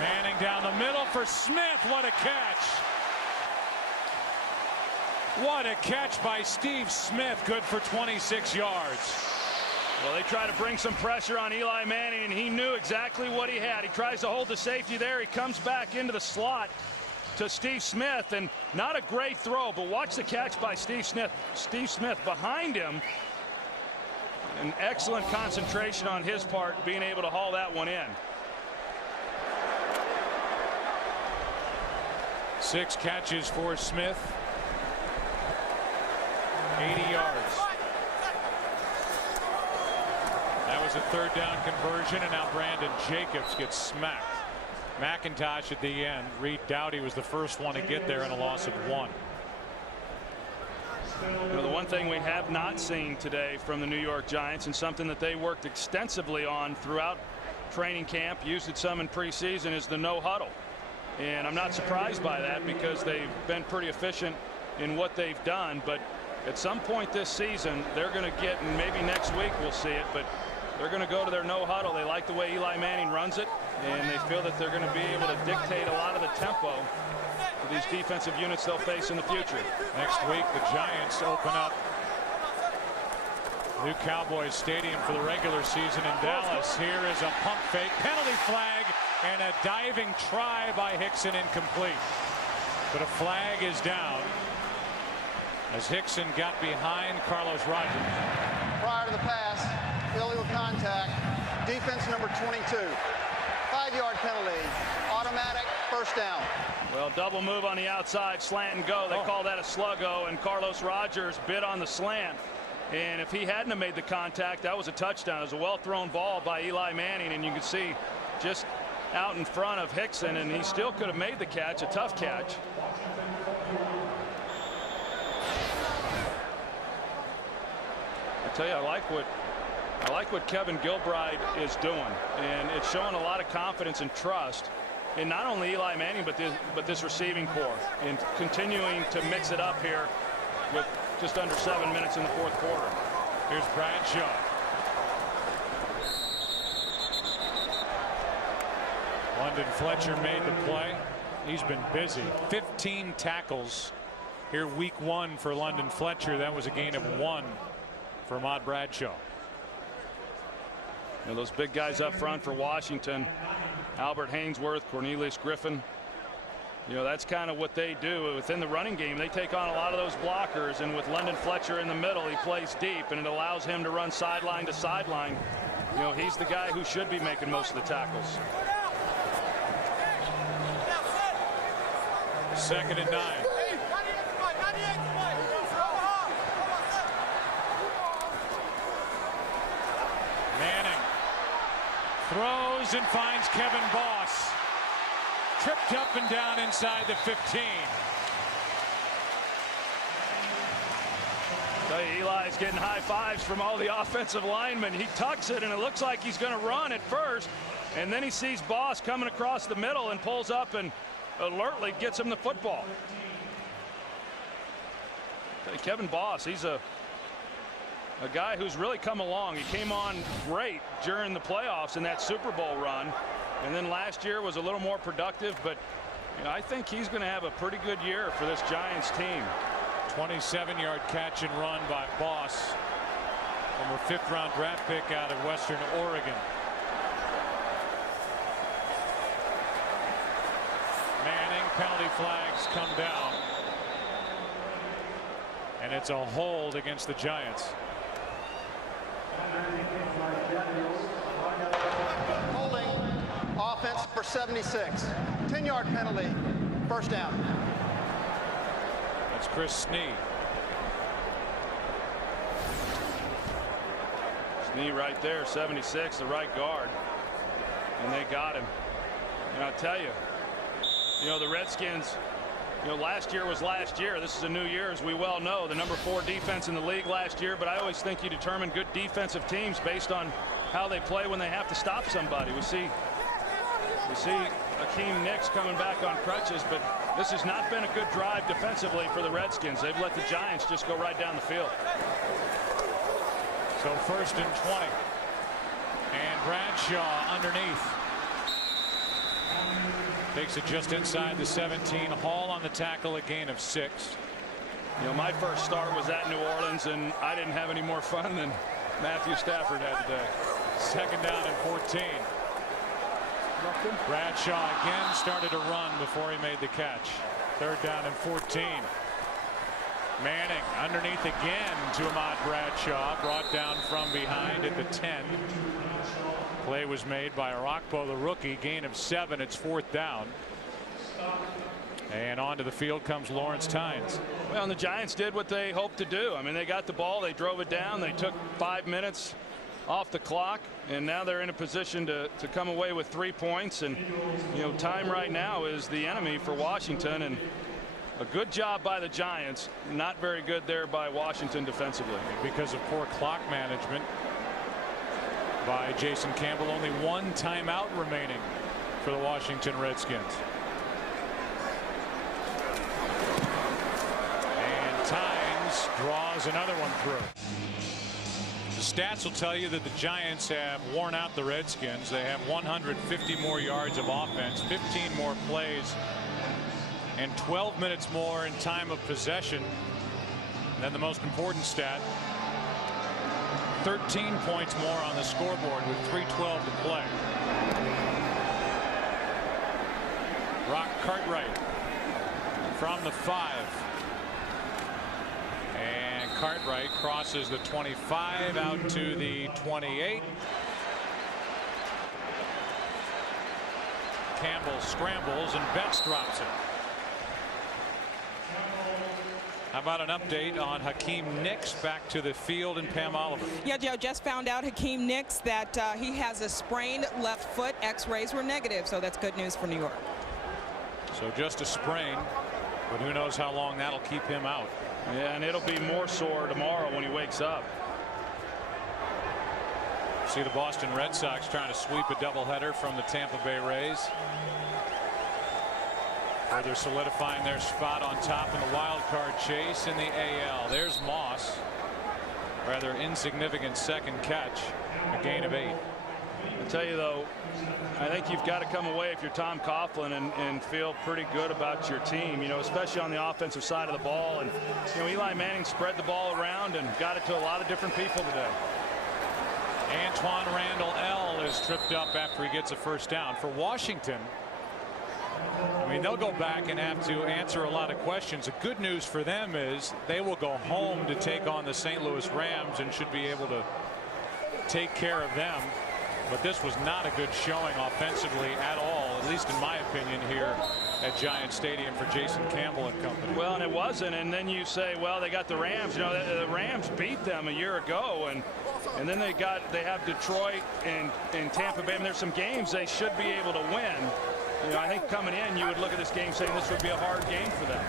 Manning down the middle for Smith. What a catch. What a catch by Steve Smith. Good for 26 yards. Well, they try to bring some pressure on Eli Manning, and he knew exactly what he had. He tries to hold the safety there. He comes back into the slot to Steve Smith, and not a great throw, but watch the catch by Steve Smith. Steve Smith behind him. An excellent concentration on his part, being able to haul that one in. 6 catches for Smith. 80 yards. That was a 3rd down conversion, and now Brandon Jacobs gets smacked. McIntosh at the end. Reed Doughty was the first one to get there in a loss of 1. You know, the one thing we have not seen today from the New York Giants, and something that they worked extensively on throughout training camp, used it some in preseason, is the no huddle. And I'm not surprised by that, because they've been pretty efficient in what they've done. But at some point this season, they're going to get, and maybe next week we'll see it, but they're going to go to their no huddle. They like the way Eli Manning runs it, and they feel that they're going to be able to dictate a lot of the tempo for these defensive units they'll face in the future. Next week, the Giants open up new Cowboys Stadium for the regular season in Dallas. Here is a pump fake, penalty flag, and a diving try by Hickson incomplete. But a flag is down as Hickson got behind Carlos Rogers. Prior to the pass, illegal contact, defense number 22. 5-yard penalty, automatic, 1st down. Well, double move on the outside, slant and go. They call that a sluggo, and Carlos Rogers bit on the slant. And if he hadn't have made the contact, that was a touchdown. It was a well-thrown ball by Eli Manning, and you can see just out in front of Hickson, and he still could have made the catch, a tough catch. I tell you, I like what Kevin Gilbride is doing, and it's showing a lot of confidence and trust in not only Eli Manning but this receiving corps, and continuing to mix it up here with just under 7 minutes in the 4th quarter. Here's Bradshaw. London Fletcher made the play. He's been busy. 15 tackles here week 1 for London Fletcher. That was a gain of 1 for Ahmad Bradshaw. You know, those big guys up front for Washington, Albert Haynesworth, Cornelius Griffin, you know, that's kind of what they do within the running game. They take on a lot of those blockers, and with London Fletcher in the middle, he plays deep, and it allows him to run sideline to sideline. You know, he's the guy who should be making most of the tackles. 2nd and 9. Manning throws and finds Kevin Boss. Tripped up and down inside the 15. Tell you, Eli's getting high fives from all the offensive linemen. He tucks it, and it looks like he's going to run at first, and then he sees Boss coming across the middle and pulls up and alertly gets him the football. Kevin Boss, he's a guy who's really come along. He came on great during the playoffs in that Super Bowl run, and then last year was a little more productive, but you know, I think he's going to have a pretty good year for this Giants team. 27-yard catch and run by Boss, former 5th-round draft pick out of Western Oregon. Manning, penalty flags come down, and it's a hold against the Giants. Holding, offense for 76. 10-yard penalty, 1st down. That's Chris Snee. Knee right there, 76, the right guard. And they got him. And I'll tell you, the Redskins, last year was last year. This is a new year, as we well know. The number 4 defense in the league last year. But I always think you determine good defensive teams based on how they play when they have to stop somebody. We see Hakeem Nicks coming back on crutches, but this has not been a good drive defensively for the Redskins. They've let the Giants just go right down the field. So 1st and 20. And Bradshaw underneath. Takes it just inside the 17. Hall on the tackle, a gain of 6. My first start was at New Orleans, and I didn't have any more fun than Matthew Stafford had today. 2nd down and 14. Bradshaw again started to run before he made the catch. 3rd down and 14. Manning underneath again to Ahmad Bradshaw, brought down from behind at the 10. Play was made by Arakpo, the rookie. Gain of 7. It's 4th down. And onto the field comes Lawrence Tynes. Well, and the Giants did what they hoped to do. I mean, they got the ball, they drove it down, they took 5 minutes off the clock, and now they're in a position to come away with 3 points. And time right now is the enemy for Washington, and a good job by the Giants, not very good there by Washington defensively. Because of poor clock management by Jason Campbell. Only 1 timeout remaining for the Washington Redskins. And Tynes draws another one through. The stats will tell you that the Giants have worn out the Redskins. They have 150 more yards of offense, 15 more plays, and 12 minutes more in time of possession. And then the most important stat, 13 points more on the scoreboard with 3:12 to play. Rock Cartwright from the 5. And Cartwright crosses the 25 out to the 28. Campbell scrambles and Betts drops it. How about an update on Hakeem Nicks back to the field and Pam Oliver? Yeah, Joe, just found out Hakeem Nicks that he has a sprained left foot. X-rays were negative, so that's good news for New York. So just a sprain, but who knows how long that'll keep him out. Yeah, and it'll be more sore tomorrow when he wakes up. See the Boston Red Sox trying to sweep a doubleheader from the Tampa Bay Rays. Further solidifying their spot on top in the wild card chase in the AL. There's Moss. Rather insignificant second catch. A gain of 8. I tell you though, I think you've got to come away if you're Tom Coughlin and feel pretty good about your team, especially on the offensive side of the ball. And Eli Manning spread the ball around and got it to a lot of different people today. Antoine Randall L is tripped up after he gets a first down. For Washington, I mean, they'll go back and have to answer a lot of questions. The good news for them is they will go home to take on the St. Louis Rams and should be able to take care of them. But this was not a good showing offensively at all, at least in my opinion, here at Giant Stadium for Jason Campbell and company. Well, and it wasn't. And then you say, well, they got the Rams. The Rams beat them a year ago, and then they have Detroit and Tampa Bay. And there's some games they should be able to win. I think coming in, you would look at this game saying this would be a hard game for them.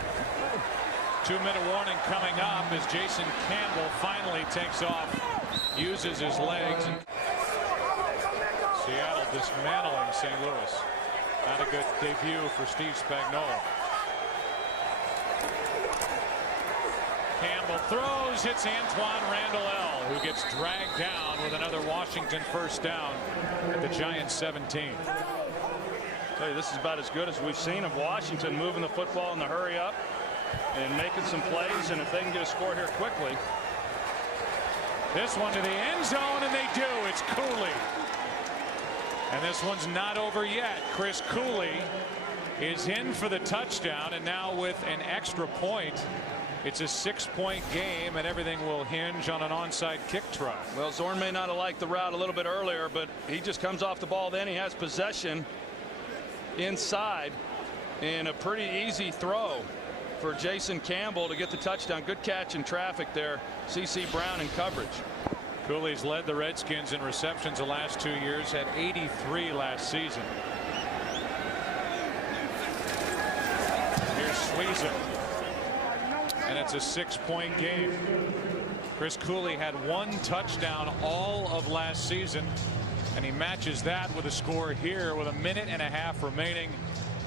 2-minute warning coming up as Jason Campbell finally takes off, uses his legs. Seattle dismantling St. Louis. Not a good debut for Steve Spagnuolo. Campbell throws, hits Antoine Randall L, who gets dragged down with another Washington first down at the Giants 17. This is about as good as we've seen of Washington moving the football in the hurry up and making some plays, and if they can get a score here quickly. This one to the end zone, and they do. It's Cooley. And this one's not over yet. Chris Cooley is in for the touchdown, and now with an extra point, it's a 6-point game, and everything will hinge on an onside kick try. Well, Zorn may not have liked the route a little bit earlier, but he just comes off the ball. Then he has possession inside, and a pretty easy throw for Jason Campbell to get the touchdown. Good catch in traffic there. C.C. Brown in coverage. Cooley's led the Redskins in receptions the last 2 years, had 83 last season. Here's Sweezum, and it's a 6-point game. Chris Cooley had 1 touchdown all of last season, and he matches that with a score here with 1.5 minutes remaining.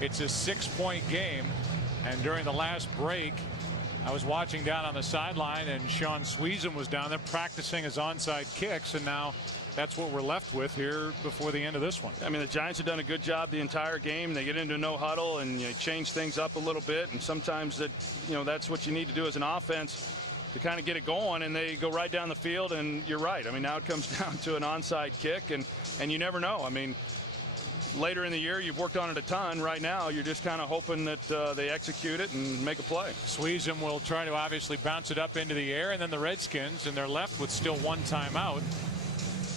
It's a 6-point game, and during the last break, I was watching down on the sideline, and Sean Sweezum was down there practicing his onside kicks, and now that's what we're left with here before the end of this one. I mean, the Giants have done a good job the entire game. They get into no huddle and you change things up a little bit, and sometimes that's what you need to do as an offense to kind of get it going, and they go right down the field. And you're right. I mean, now it comes down to an onside kick, and you never know. I mean, later in the year, you've worked on it a ton. Right now, you're just kind of hoping that they execute it and make a play. Sweezum will try to obviously bounce it up into the air, and then the Redskins, and they're left with still 1 timeout,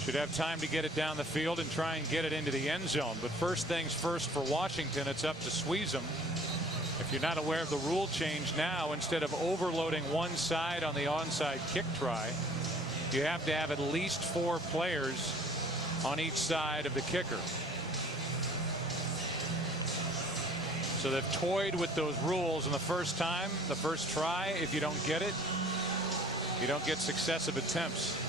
should have time to get it down the field and try and get it into the end zone. But first things first for Washington, it's up to Sweezum. If you're not aware of the rule change now, instead of overloading one side on the onside kick try, you have to have at least 4 players on each side of the kicker. So they've toyed with those rules, and the first try, if you don't get it, you don't get successive attempts.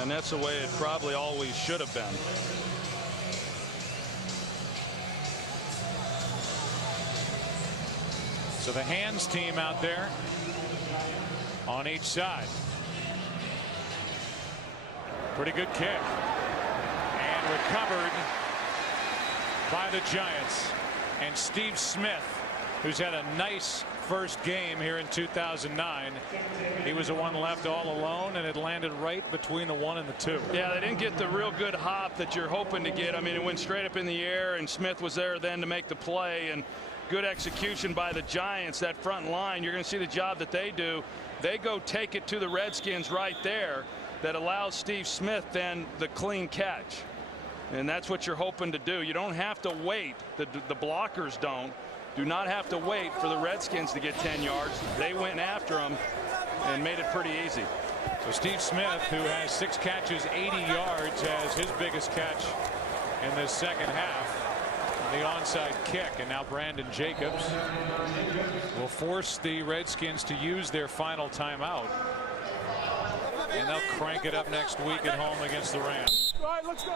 And that's the way it probably always should have been. So the hands team out there on each side. Pretty good kick. And recovered by the Giants. And Steve Smith, who's had a nice first game here in 2009. He was the one left all alone, and it landed right between the 1 and the 2. Yeah, they didn't get the real good hop that you're hoping to get. I mean, it went straight up in the air, and Smith was there then to make the play, and good execution by the Giants. That front line, you're going to see the job that they do. They go take it to the Redskins right there. That allows Steve Smith then the clean catch. And that's what you're hoping to do. You don't have to wait. The blockers do not have to wait for the Redskins to get 10 yards. They went after them and made it pretty easy. So Steve Smith, who has 6 catches, 80 yards, has his biggest catch in this second half, the onside kick. And now Brandon Jacobs will force the Redskins to use their final timeout. And they'll crank it up next week at home against the Rams. All right, let's go.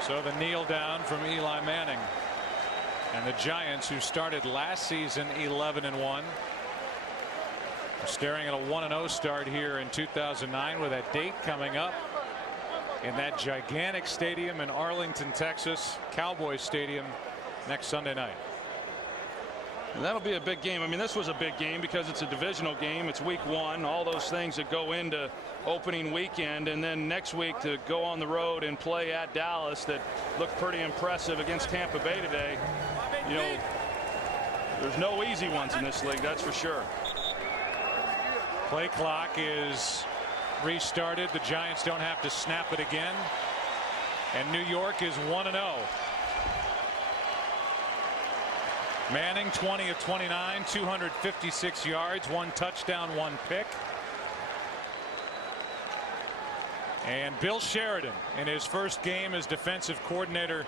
So the kneel down from Eli Manning, and the Giants, who started last season 11-1, are staring at a 1-0 start here in 2009 with that date coming up in that gigantic stadium in Arlington, Texas, Cowboys Stadium, next Sunday night. And that'll be a big game. I mean, this was a big game because it's a divisional game. It's week 1, all those things that go into opening weekend, and then next week to go on the road and play at Dallas that looked pretty impressive against Tampa Bay today. You know, there's no easy ones in this league, that's for sure. Play clock is restarted. The Giants don't have to snap it again, and New York is 1-0. Manning 20 of 29, 256 yards, 1 touchdown, 1 pick. And Bill Sheridan in his first game as defensive coordinator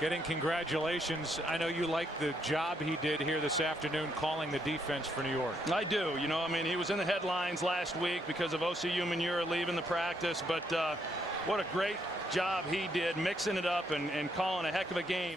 getting congratulations. I know you like the job he did here this afternoon calling the defense for New York. I do. You know, I mean, he was in the headlines last week because of OCU Manura leaving the practice, but what a great job he did mixing it up and calling a heck of a game.